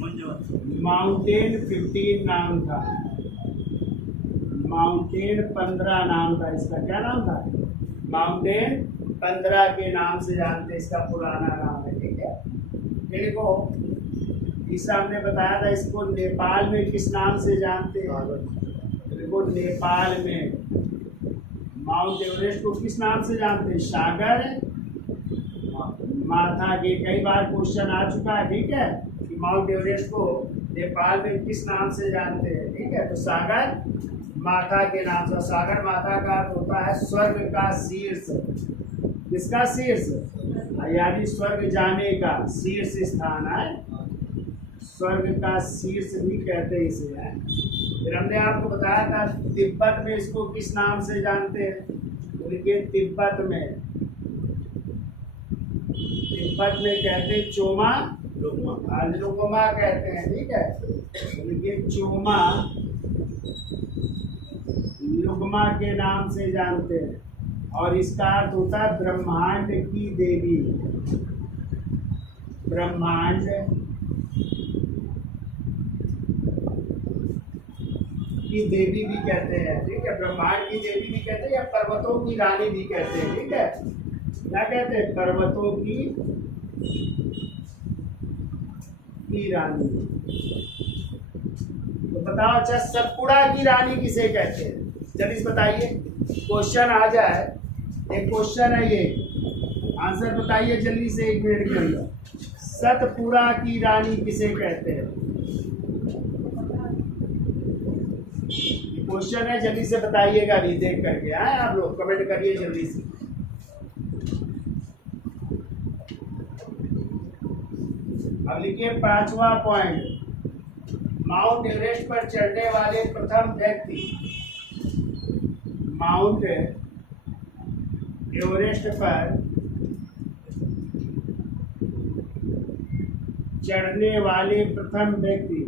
माउंटेन 15 नाम था, माउंटेन 15 नाम था इसका। क्या नाम था? माउंटेन 15 के नाम से जानते, इसका पुराना नाम है, ठीक है। देखो तीसरा हमने बताया था, इसको नेपाल में किस नाम से जानते हैं? देखो नेपाल में माउंट एवरेस्ट को किस नाम से जानते हैं? सागर माथा के। कई बार क्वेश्चन आ चुका है, ठीक है, कि माउंट एवरेस्ट को नेपाल में किस नाम से जानते हैं, ठीक है। तो सागर माथा के नाम से। सागर माथा का अर्थ होता है स्वर्ग का शीर्ष। किसका शीर्ष? यानी स्वर्ग जाने का शीर्ष स्थान है, स्वर्ग का शीर्ष भी कहते हैं इसे है। फिर हमने आपको बताया था तिब्बत में इसको किस नाम से जानते हैं? देखिए तिब्बत में, तिब्बत में कहते हैं चोमा लुगमा कहते हैं, ठीक है। देखिए चोमा लुगमा के नाम से जानते हैं, और इसका अर्थ होता है ब्रह्मांड की देवी। ब्रह्मांड की देवी भी कहते हैं, ठीक है। ब्रह्मांड की देवी भी कहते हैं, या पर्वतों की रानी भी कहते हैं, ठीक है। क्या कहते हैं? पर्वतों की रानी। तो बताओ अच्छा सतपुड़ा की रानी किसे कहते हैं? जल्दी से बताइए, क्वेश्चन आ जाए, एक क्वेश्चन है ये, आंसर बताइए जल्दी से 1 मिनट के अंदर। सतपुड़ा की रानी किसे कहते हैं? क्वेश्चन है, जल्दी से बताइएगा, अभी देख करके आए आप लोग, कमेंट करिए जल्दी से। अब लिखिए 5वां पॉइंट, माउंट एवरेस्ट पर चढ़ने वाले प्रथम व्यक्ति। माउंट एवरेस्ट पर चढ़ने वाले प्रथम व्यक्ति,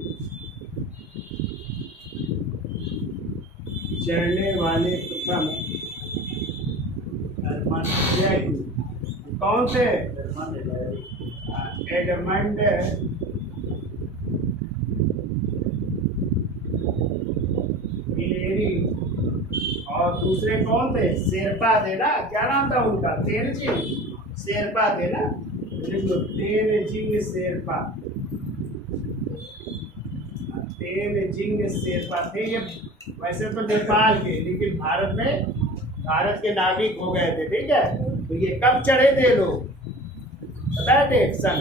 चढ़ने वाले प्रथम व्यक्ति कौन थे? एडमंड हिलेरी, और दूसरे कौन थे? शेरपा थे ना। क्या नाम था उनका? तेनजिंग शेरपा थे ना। तेनजिंग शेरपा, तेनजिंग शेरपा थे ये। वैसे तो नेपाल के, लेकिन भारत के नागरिक हो गए थे, ठीक है। तो ये कब चढ़े थे लोग? पता है डेट? सन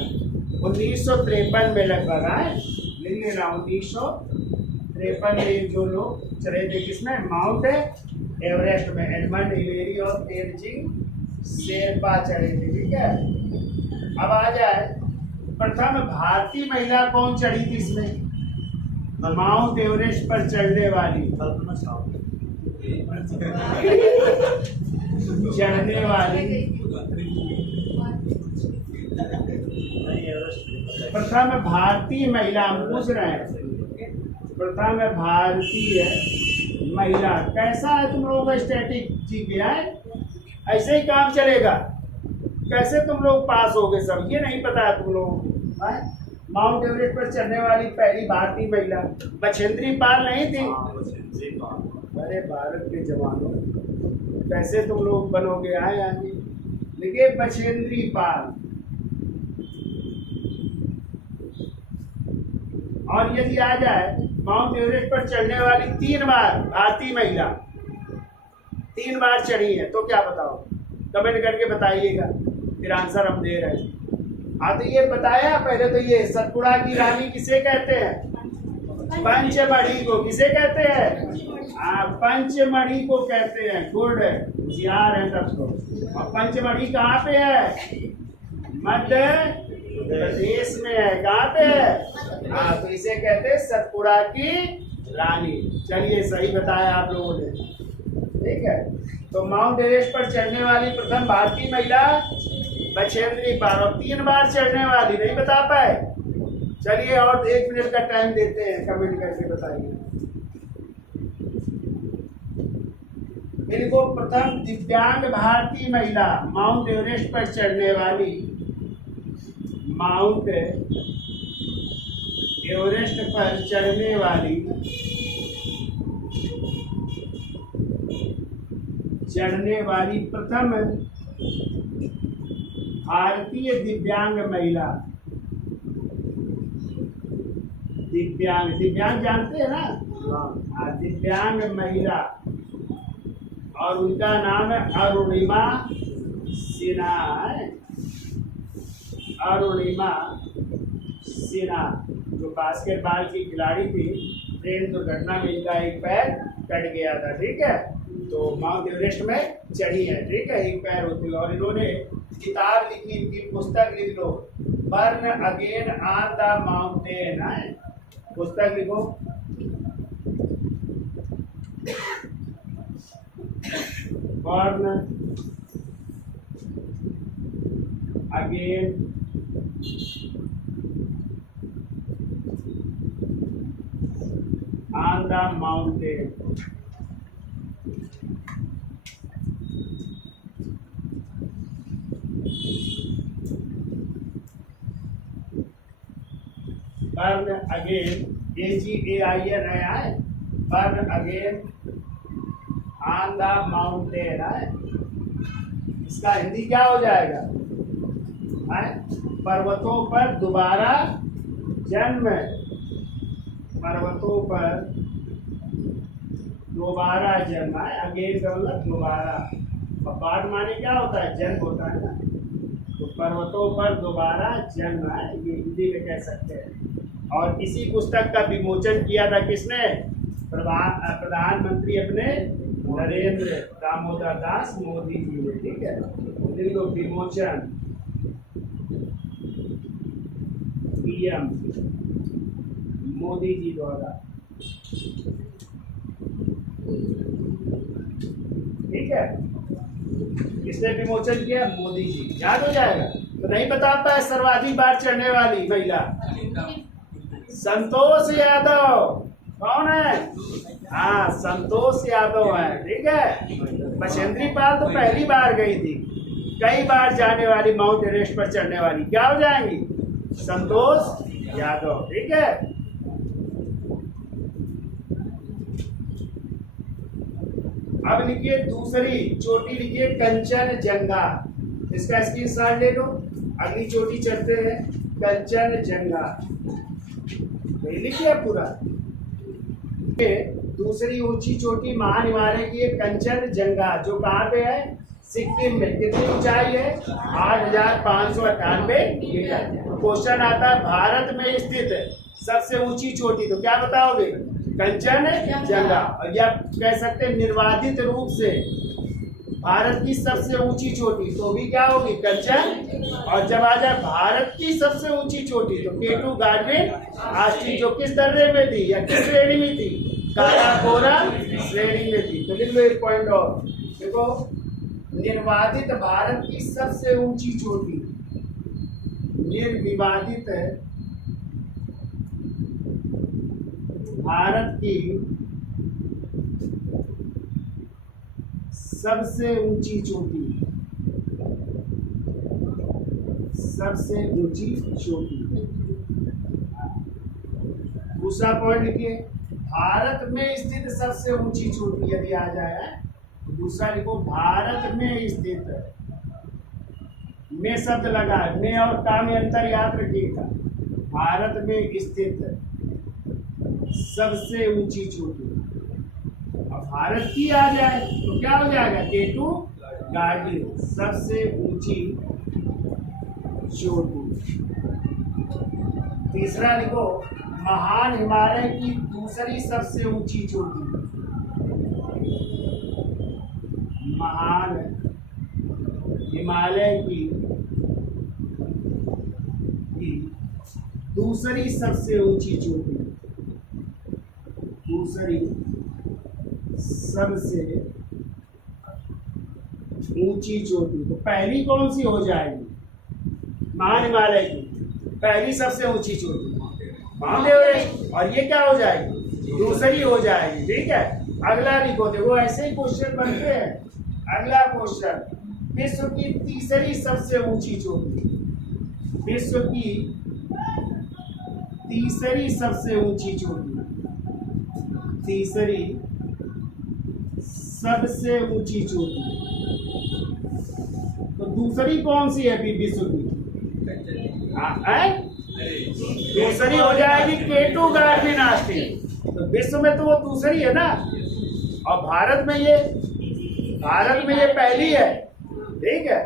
1953 में लगभग आए, लेकिन 1953 में जो लोग चढ़े थे किसमें? माउंट एवरेस्ट में। एडमंड हिलेरी और तेनजिंग शेरपा चढ़े थे, ठीक है। अब आ जाए प्रथम भारतीय महिला कौन चढ़ी थी इसमें? माउंट एवरेस्ट पर चढ़ने वाली, चढ़ने वाली प्रथम भारतीय महिला, हम पूछ रहे हैं प्रथम भारतीय महिला। कैसा है तुम लोगों का स्टैटिक जीके है? ऐसे ही काम चलेगा? कैसे तुम लोग पास हो गए सब, ये नहीं पता है तुम लोगों को? माउंट एवरेस्ट पर चढ़ने वाली पहली भारतीय महिला बछेंद्री पाल नहीं थी? अरे भारत के जवानों, कैसे तुम लोग बनोगे आए आगे? देखिए बछेंद्री पाल। और यदि आ जाए माउंट एवरेस्ट पर चढ़ने वाली 3 बार भारतीय महिला, 3 बार चढ़ी है, तो क्या बताओ? कमेंट करके बताइएगा, फिर आंसर हम दे रहे हैं। हाँ तो ये बताया पहले तो, ये सतपुड़ा की रानी किसे कहते हैं? पंचमढ़ी को। किसे कहते हैं? हाँ पंचमढ़ी को कहते हैं। गुड, होशियार है तब तो। और पंचमढ़ी कहाँ पे है? मध्य प्रदेश में है। कहाँ पे है? हाँ तो इसे कहते हैं सतपुड़ा की रानी। चलिए सही बताया आप लोगों ने, ठीक है। तो माउंट एवरेस्ट पर चढ़ने वाली प्रथम भारतीय महिला बछेंद्री पाल, और 3 बार चढ़ने वाली, नहीं बता पाए? चलिए और 1 मिनट का टाइम देते हैं, कमेंट करके बताइए। इनको प्रथम दिव्यांग भारतीय महिला माउंट एवरेस्ट पर चढ़ने वाली, माउंट एवरेस्ट पर चढ़ने वाली प्रथम भारतीय दिव्यांग महिला। दिव्यांग जानते हैं ना? हाँ दिव्यांग महिला, और उनका नाम है अरुणिमा सिन्हा है। अरुणिमा सिन्हा जो बास्केटबॉल की खिलाड़ी थी, ट्रेन दुर्घटना में इनका एक पैर कट गया था, ठीक है। तो माउंट एवरेस्ट में चढ़ी है, ठीक है, एक पैर होती है। और इन्होंने किताब लिखी, इनकी पुस्तक लिख लो, burn again on the mountain है। पुस्तक लिखो, burn again on the mountain. Burn again, AGAIN है, burn again on the mountain है। इसका हिंदी क्या हो जाएगा? है पर्वतों पर दोबारा जन्म। पर्वतों पर दोबारा जन्म है। अगेन का मतलब दोबारा, और बार माने क्या होता है? जन्म होता है ना। तो पर्वतों पर दोबारा जन्म है, ये हिंदी में कह सकते हैं। और इसी पुस्तक का विमोचन किया था किसने? प्रधानमंत्री अपने नरेंद्र दामोदर दास मोदी जी ने, ठीक है। विमोचन PM मोदी जी द्वारा, ठीक है। किसने विमोचन किया? मोदी जी। याद हो जाएगा। तो नहीं बता पाए सर्वाधिक बार चढ़ने वाली महिला? संतोष यादव। कौन है? हाँ संतोष यादव है, ठीक है। बछेंद्री पाल तो पहली बार गई थी, कई बार जाने वाली माउंट एवरेस्ट पर चढ़ने वाली क्या हो जाएंगी? संतोष यादव, ठीक है। अब लिखिए दूसरी चोटी, लिखिए कंचनजंगा। इसका स्क्रीनशॉट ले लो। अगली चोटी चढ़ते हैं, कंचनजंगा। लिखिए पूरा। दूसरी ऊंची चोटी महान हिमालय की कंचनजंगा, जो कहाँ पे है? सिक्किम में। कितनी ऊंचाई है? 8,598 मीटर। तो क्वेश्चन आता है भारत में स्थित सबसे ऊंची चोटी, तो क्या बताओगे? कंचनजंगा। और या कह सकते हैं निर्वाधित रूप से भारत की सबसे ऊंची चोटी, तो भी क्या होगी? कंचन। और जब आ जाए भारत की सबसे ऊंची चोटी, तो K2 गार्डन आस्ट्री, जो किस दर्जे में थी या किस श्रेणी में थी? काराकोरम श्रेणी में थी। तो लिख लो 1 पॉइंट और। देखो निर्वाधित भारत की सबसे ऊंची चोटी, निर्विवादित भारत की सबसे ऊंची चोटी, सबसे ऊंची चोटी। दूसरा पॉइंट लिखिए, भारत में स्थित सबसे ऊंची चोटी यदि आ जाए तो दूसरा लिखो भारत में स्थित, में शब्द लगा है, में और का में अंतर याद रखिएगा। भारत में स्थित सबसे ऊंची चोटी, अब भारत की आ जाए तो क्या हो जाएगा, केटू गार्डन, सबसे ऊंची चोटी। तीसरा लिखो, महान हिमालय की दूसरी सबसे ऊंची चोटी, महान हिमालय की दूसरी सबसे ऊंची चोटी, दूसरी सबसे ऊंची चोटी। तो पहली कौन सी हो जाएगी, महान हिमालय की पहली सबसे ऊंची चोटी माउंट एवरेस्ट, और ये क्या हो जाएगी, दूसरी हो जाएगी। ठीक है, अगला लिखो, देखो ऐसे ही क्वेश्चन बनते हैं। अगला क्वेश्चन, विश्व की तीसरी सबसे ऊंची चोटी, विश्व की तीसरी सबसे ऊंची चोटी, तीसरी सबसे ऊंची चोटी। तो दूसरी कौन सी है अभी विश्व की, दूसरी हो जाएगी केटू गार्डन आस्टी। तो विश्व में तो वो दूसरी है ना, और भारत में ये पहली है। ठीक है,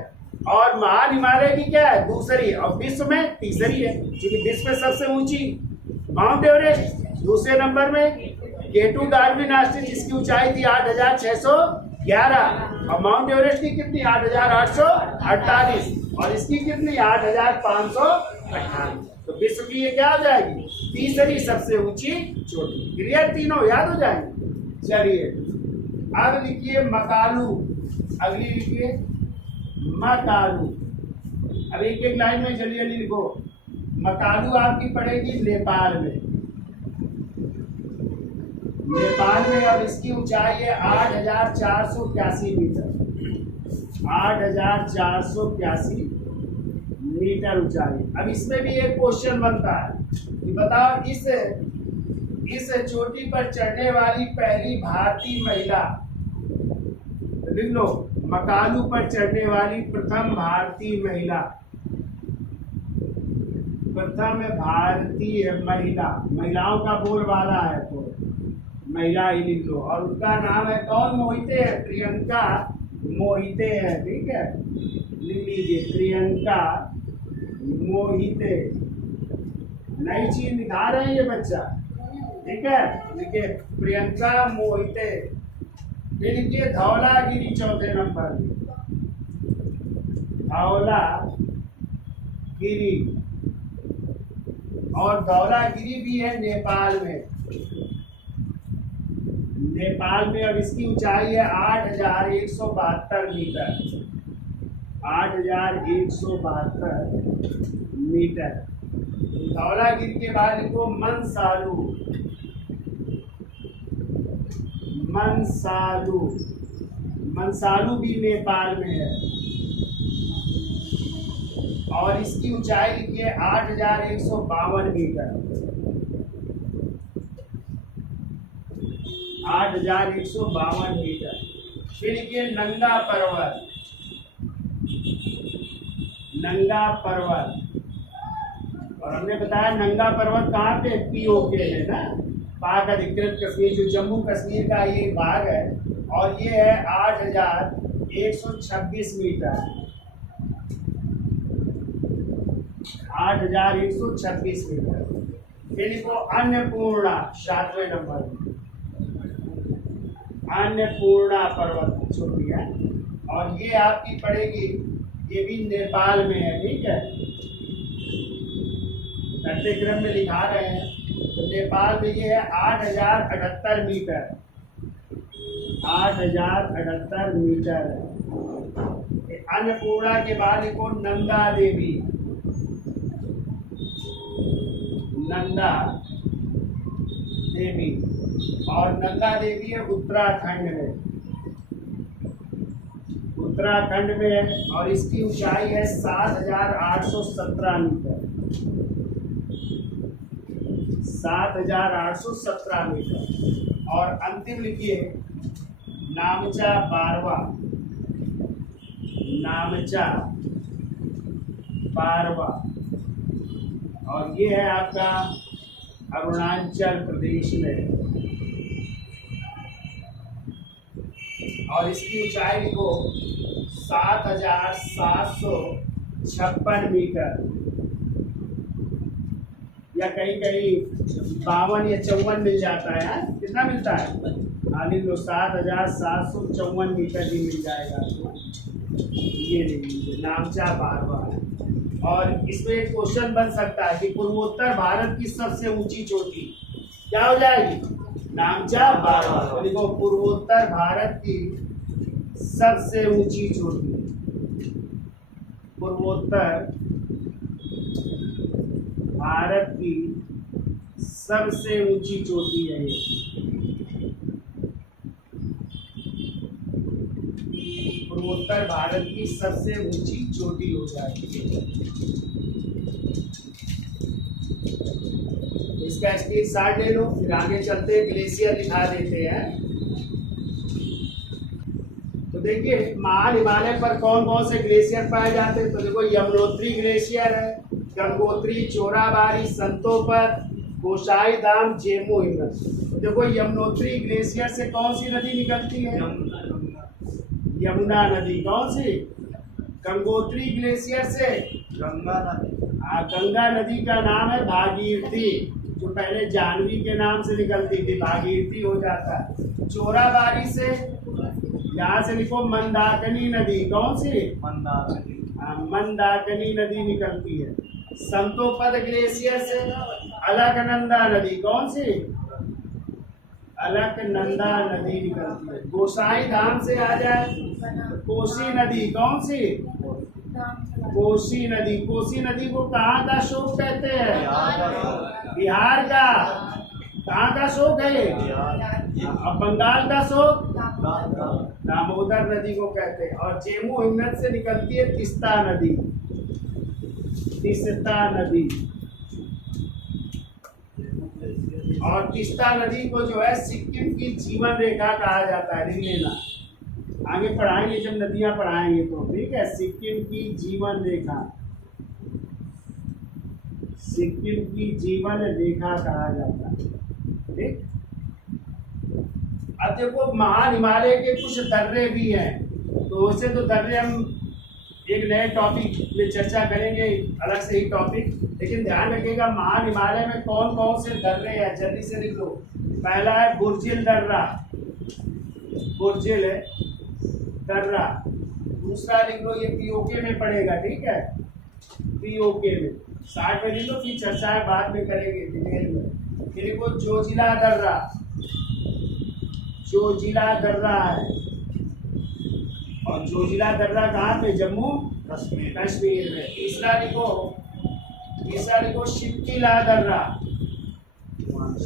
और महान हिमालय की क्या है, दूसरी, और विश्व में तीसरी है, क्योंकि विश्व में सबसे ऊंची माउंट एवरेस्ट, दूसरे नंबर में केटू गार्डन आस्टी जिसकी ऊंचाई थी 8,611, और माउंट एवरेस्ट की कितनी 8,848, और इसकी कितनी 8,558। तो विश्व की ये क्या हो जाएगी, तीसरी सबसे ऊंची चोटी। क्लियर, तीनों याद हो जाएंगे। चलिए अब लिखिए मकालू, अगली लिखिए मकालू। अब एक एक लाइन में जल्दी जल्दी लिखो। मकालू आपकी पड़ेगी नेपाल में, नेपाल में, और इसकी ऊंचाई है 8,481 मीटर, 8,481 मीटर ऊंचाई। अब इसमें भी एक क्वेश्चन बनता है कि बताओ इस चोटी पर चढ़ने वाली पहली भारतीय महिला, लिख लो, मकालू पर चढ़ने वाली प्रथम भारतीय महिला, प्रथम भारतीय महिला, महिलाओं का बोलबाला है तो महिला ही लिख लो, और उनका नाम है कौन, मोहिते है, प्रियंका मोहिते है। ठीक है, लिख लीजिए प्रियंका मोहिते। नई चीज दिखा रहे हैं ये बच्चा। ठीक है, लिखिए प्रियंका मोहिते। फिर लिखिए धौलागिरी चौथे नंबर, धौलागिरी, और धौलागिरी भी है नेपाल में, नेपाल में, और इसकी ऊंचाई है 8,172 मीटर, 8,172 मीटर। धौलागिरी के बाद लिखो मनसालू, मनसालू, मनसालू भी नेपाल में है, और इसकी ऊंचाई लिखिए 8,152 मीटर, 8,152 मीटर। फिर लिखिए नंगा पर्वत, नंगा पर्वत, और हमने बताया नंगा पर्वत कहाँ पे, पीओके है ना, पाक अधिकृत कश्मीर, जो जम्मू कश्मीर का ये भाग है, और ये है 8,126 मीटर, 8,126 मीटर। फिर लिखो अन्नपूर्णा, 7वें नंबर, अन्नपूर्णा पर्वत चोटी है, और ये आपकी पड़ेगी, ये भी नेपाल में है। ठीक है, घटते क्रम में दिखा रहे हैं, तो नेपाल में ये है 8,078 मीटर, 8,078 मीटर। अन्नपूर्णा के बाद लिखो नंदा देवी, नंदा देवी, और नंदा देवी है उत्तराखंड में, उत्तराखंड में है, और इसकी ऊंचाई है 7,817 मीटर, 7,817 मीटर। और अंतिम लिखिए नामचा बारवा, नामचा बारवा, और ये है आपका अरुणाचल प्रदेश में, और इसकी ऊंचाई को 7,756 मीटर, या कहीं कहीं 52 या 54 मिल जाता है। कितना मिलता है? खाली लो 7,754 मीटर भी मिल जाएगा। ये लीजिए नामचा बारवा है। और इसमें एक क्वेश्चन बन सकता है कि पूर्वोत्तर भारत की सबसे ऊंची चोटी क्या हो जाएगी? नामचा बारवा। तो देखो पूर्वोत्तर भारत की सबसे ऊंची चोटी, पूर्वोत्तर भारत की सबसे ऊंची चोटी है ये। पूर्वोत्तर भारत की सबसे ऊंची चोटी हो जाएगी। इसका स्क्रीनशॉट ले लो, फिर आगे चलते ग्लेशियर दिखा देते हैं। तो देखिए महान हिमालय पर कौन कौन से ग्लेशियर पाए जाते हैं। तो देखो यमुनोत्री ग्लेशियर है, गंगोत्री, चोराबाड़ी, संतोपत, गोसाई धाम, जेमू हिमत। तो देखो यमुनोत्री ग्लेशियर से कौन सी नदी निकलती है? यमुना नदी। कौन सी? गंगोत्री ग्लेशियर से गंगा नदी। गंगा नदी का नाम है भागीरथी, जो पहले जानवी के नाम से निकलती थी, भागीरथी हो जाता है। चोराबाड़ी से यहाँ से लिखो मंदाकिनी नदी। कौन सी? मंदाकिनी। मंदाकिनी नदी निकलती है। संतोपद ग्लेशियर से अलकनंदा नदी। कौन सी? अलकनंदा नदी निकलती है। गोसाई धाम से आ जाए कोसी नदी। कौन सी? कोसी नदी। कोसी नदी को कहाँ का शोक कहते हैं? बिहार का। कहाँ का शोक है? और बंगाल का शोक दामोदर नदी को कहते हैं। और जेमू हिमनद से निकलती है तीस्ता नदी, तीस्ता नदी। और तीस्ता नदी को जो है सिक्किम की जीवन रेखा कहा जाता है। लिख लेना, आगे पढ़ाएंगे जब नदियां पढ़ाएंगे तो, ठीक है। सिक्किम की जीवन रेखा, सिक्किम की जीवन रेखा कहा जाता है, ठीक। अब देखो महान हिमालय के कुछ दर्रे भी हैं, तो वैसे तो दर्रे हम एक नए टॉपिक में चर्चा करेंगे, अलग से ही टॉपिक। लेकिन ध्यान रखिएगा महान हिमालय में कौन कौन से दर्रे हैं, जल्दी से लिख लो। पहला है बुर्जिल दर्रा, बुर्जिल है दर्रा। दूसरा लिख लो, ये पीओके में पड़ेगा, ठीक है, पीओके में। 60 में लिख लो, फिर चर्चाएं बाद में करेंगे डिटेल में। फिर लिखो जोजिला दर्रा, जोजिला दर्रा है। और जोजिला दर्रा कहाँ पे? जम्मू कश्मीर में। तीसरा लिखो शिप्कीला दर्रा,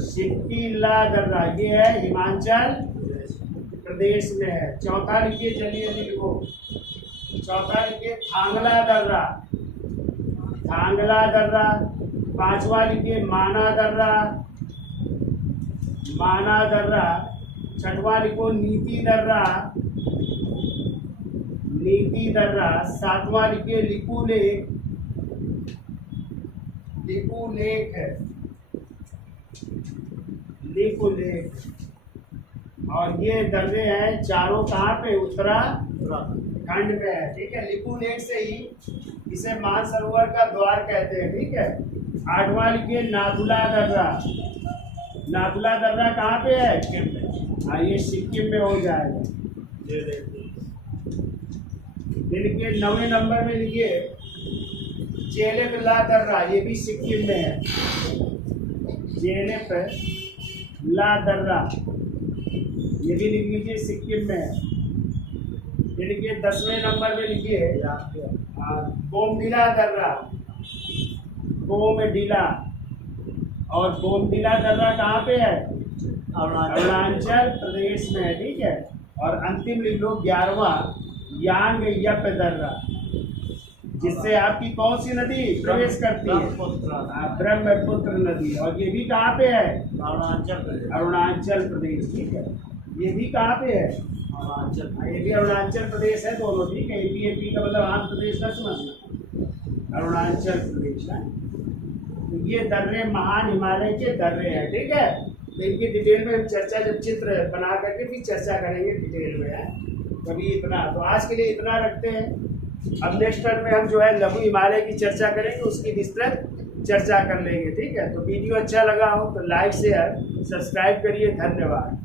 शिप्कीला दर्रा, ये है हिमाचल प्रदेश में है। चौथा लिखिए, जल्दी जल्दी लिखो। चौथा लिखिए थांगला दर्रा, थांगला दर्रा। पांचवा लिखिए माना दर्रा, माना दर्रा। छठवा लिखो नीति दर्रा, नीति दर्रा। सातवां लिखिए लिपू लेक, लिपू लेक है, लिपू लेक। और ये दर्रे हैं चारों कहाँ पे? उत्तराखंड में है, ठीक है। लिपू लेक से ही इसे मानसरोवर का द्वार कहते हैं, ठीक है। आठवां लिखिए नाथुला दर्रा, नाथुला दर्रा कहाँ पे है? सिक्किम में। हाँ, ये सिक्किम में हो जाएगा। लिखिए 9वें नंबर में लिखिए जेलेप ला दर्रा, ये भी सिक्किम में है, जेलेप ला दर्रा, ये भी लिख लीजिए सिक्किम में है। लिखिए 10वें नंबर में लिखिए बोमडिला दर्रा, बोमडिला, और बोमदिला दर्रा कहाँ पे है? अरुणाचल प्रदेश में है, ठीक है। और अंतिम लिख लो 11वां यांग यप दर्रा, जिससे आपकी कौन सी नदी प्रवेश करती है? ब्रह्मपुत्र नदी। और ये भी कहाँ पे है? अरुणाचल प्रदेश, ठीक है। ये भी कहाँ पे है? ये भी अरुणाचल प्रदेश है, दोनों, ठीक है। एपी का मतलब आंध्र प्रदेश का समझना, अरुणाचल प्रदेश है। तो ये दर्रे महान हिमालय के दर्रे हैं, ठीक है। तो इनकी डिटेल में हम चर्चा, जब चित्र बना करके फिर चर्चा करेंगे डिटेल में, है कभी इतना। तो आज के लिए इतना रखते हैं। अब नेक्स्ट टर्म में हम जो है लघु हिमालय की चर्चा करेंगे, उसकी विस्तृत चर्चा कर लेंगे, ठीक है। तो वीडियो अच्छा लगा हो तो लाइक शेयर सब्सक्राइब करिए। धन्यवाद।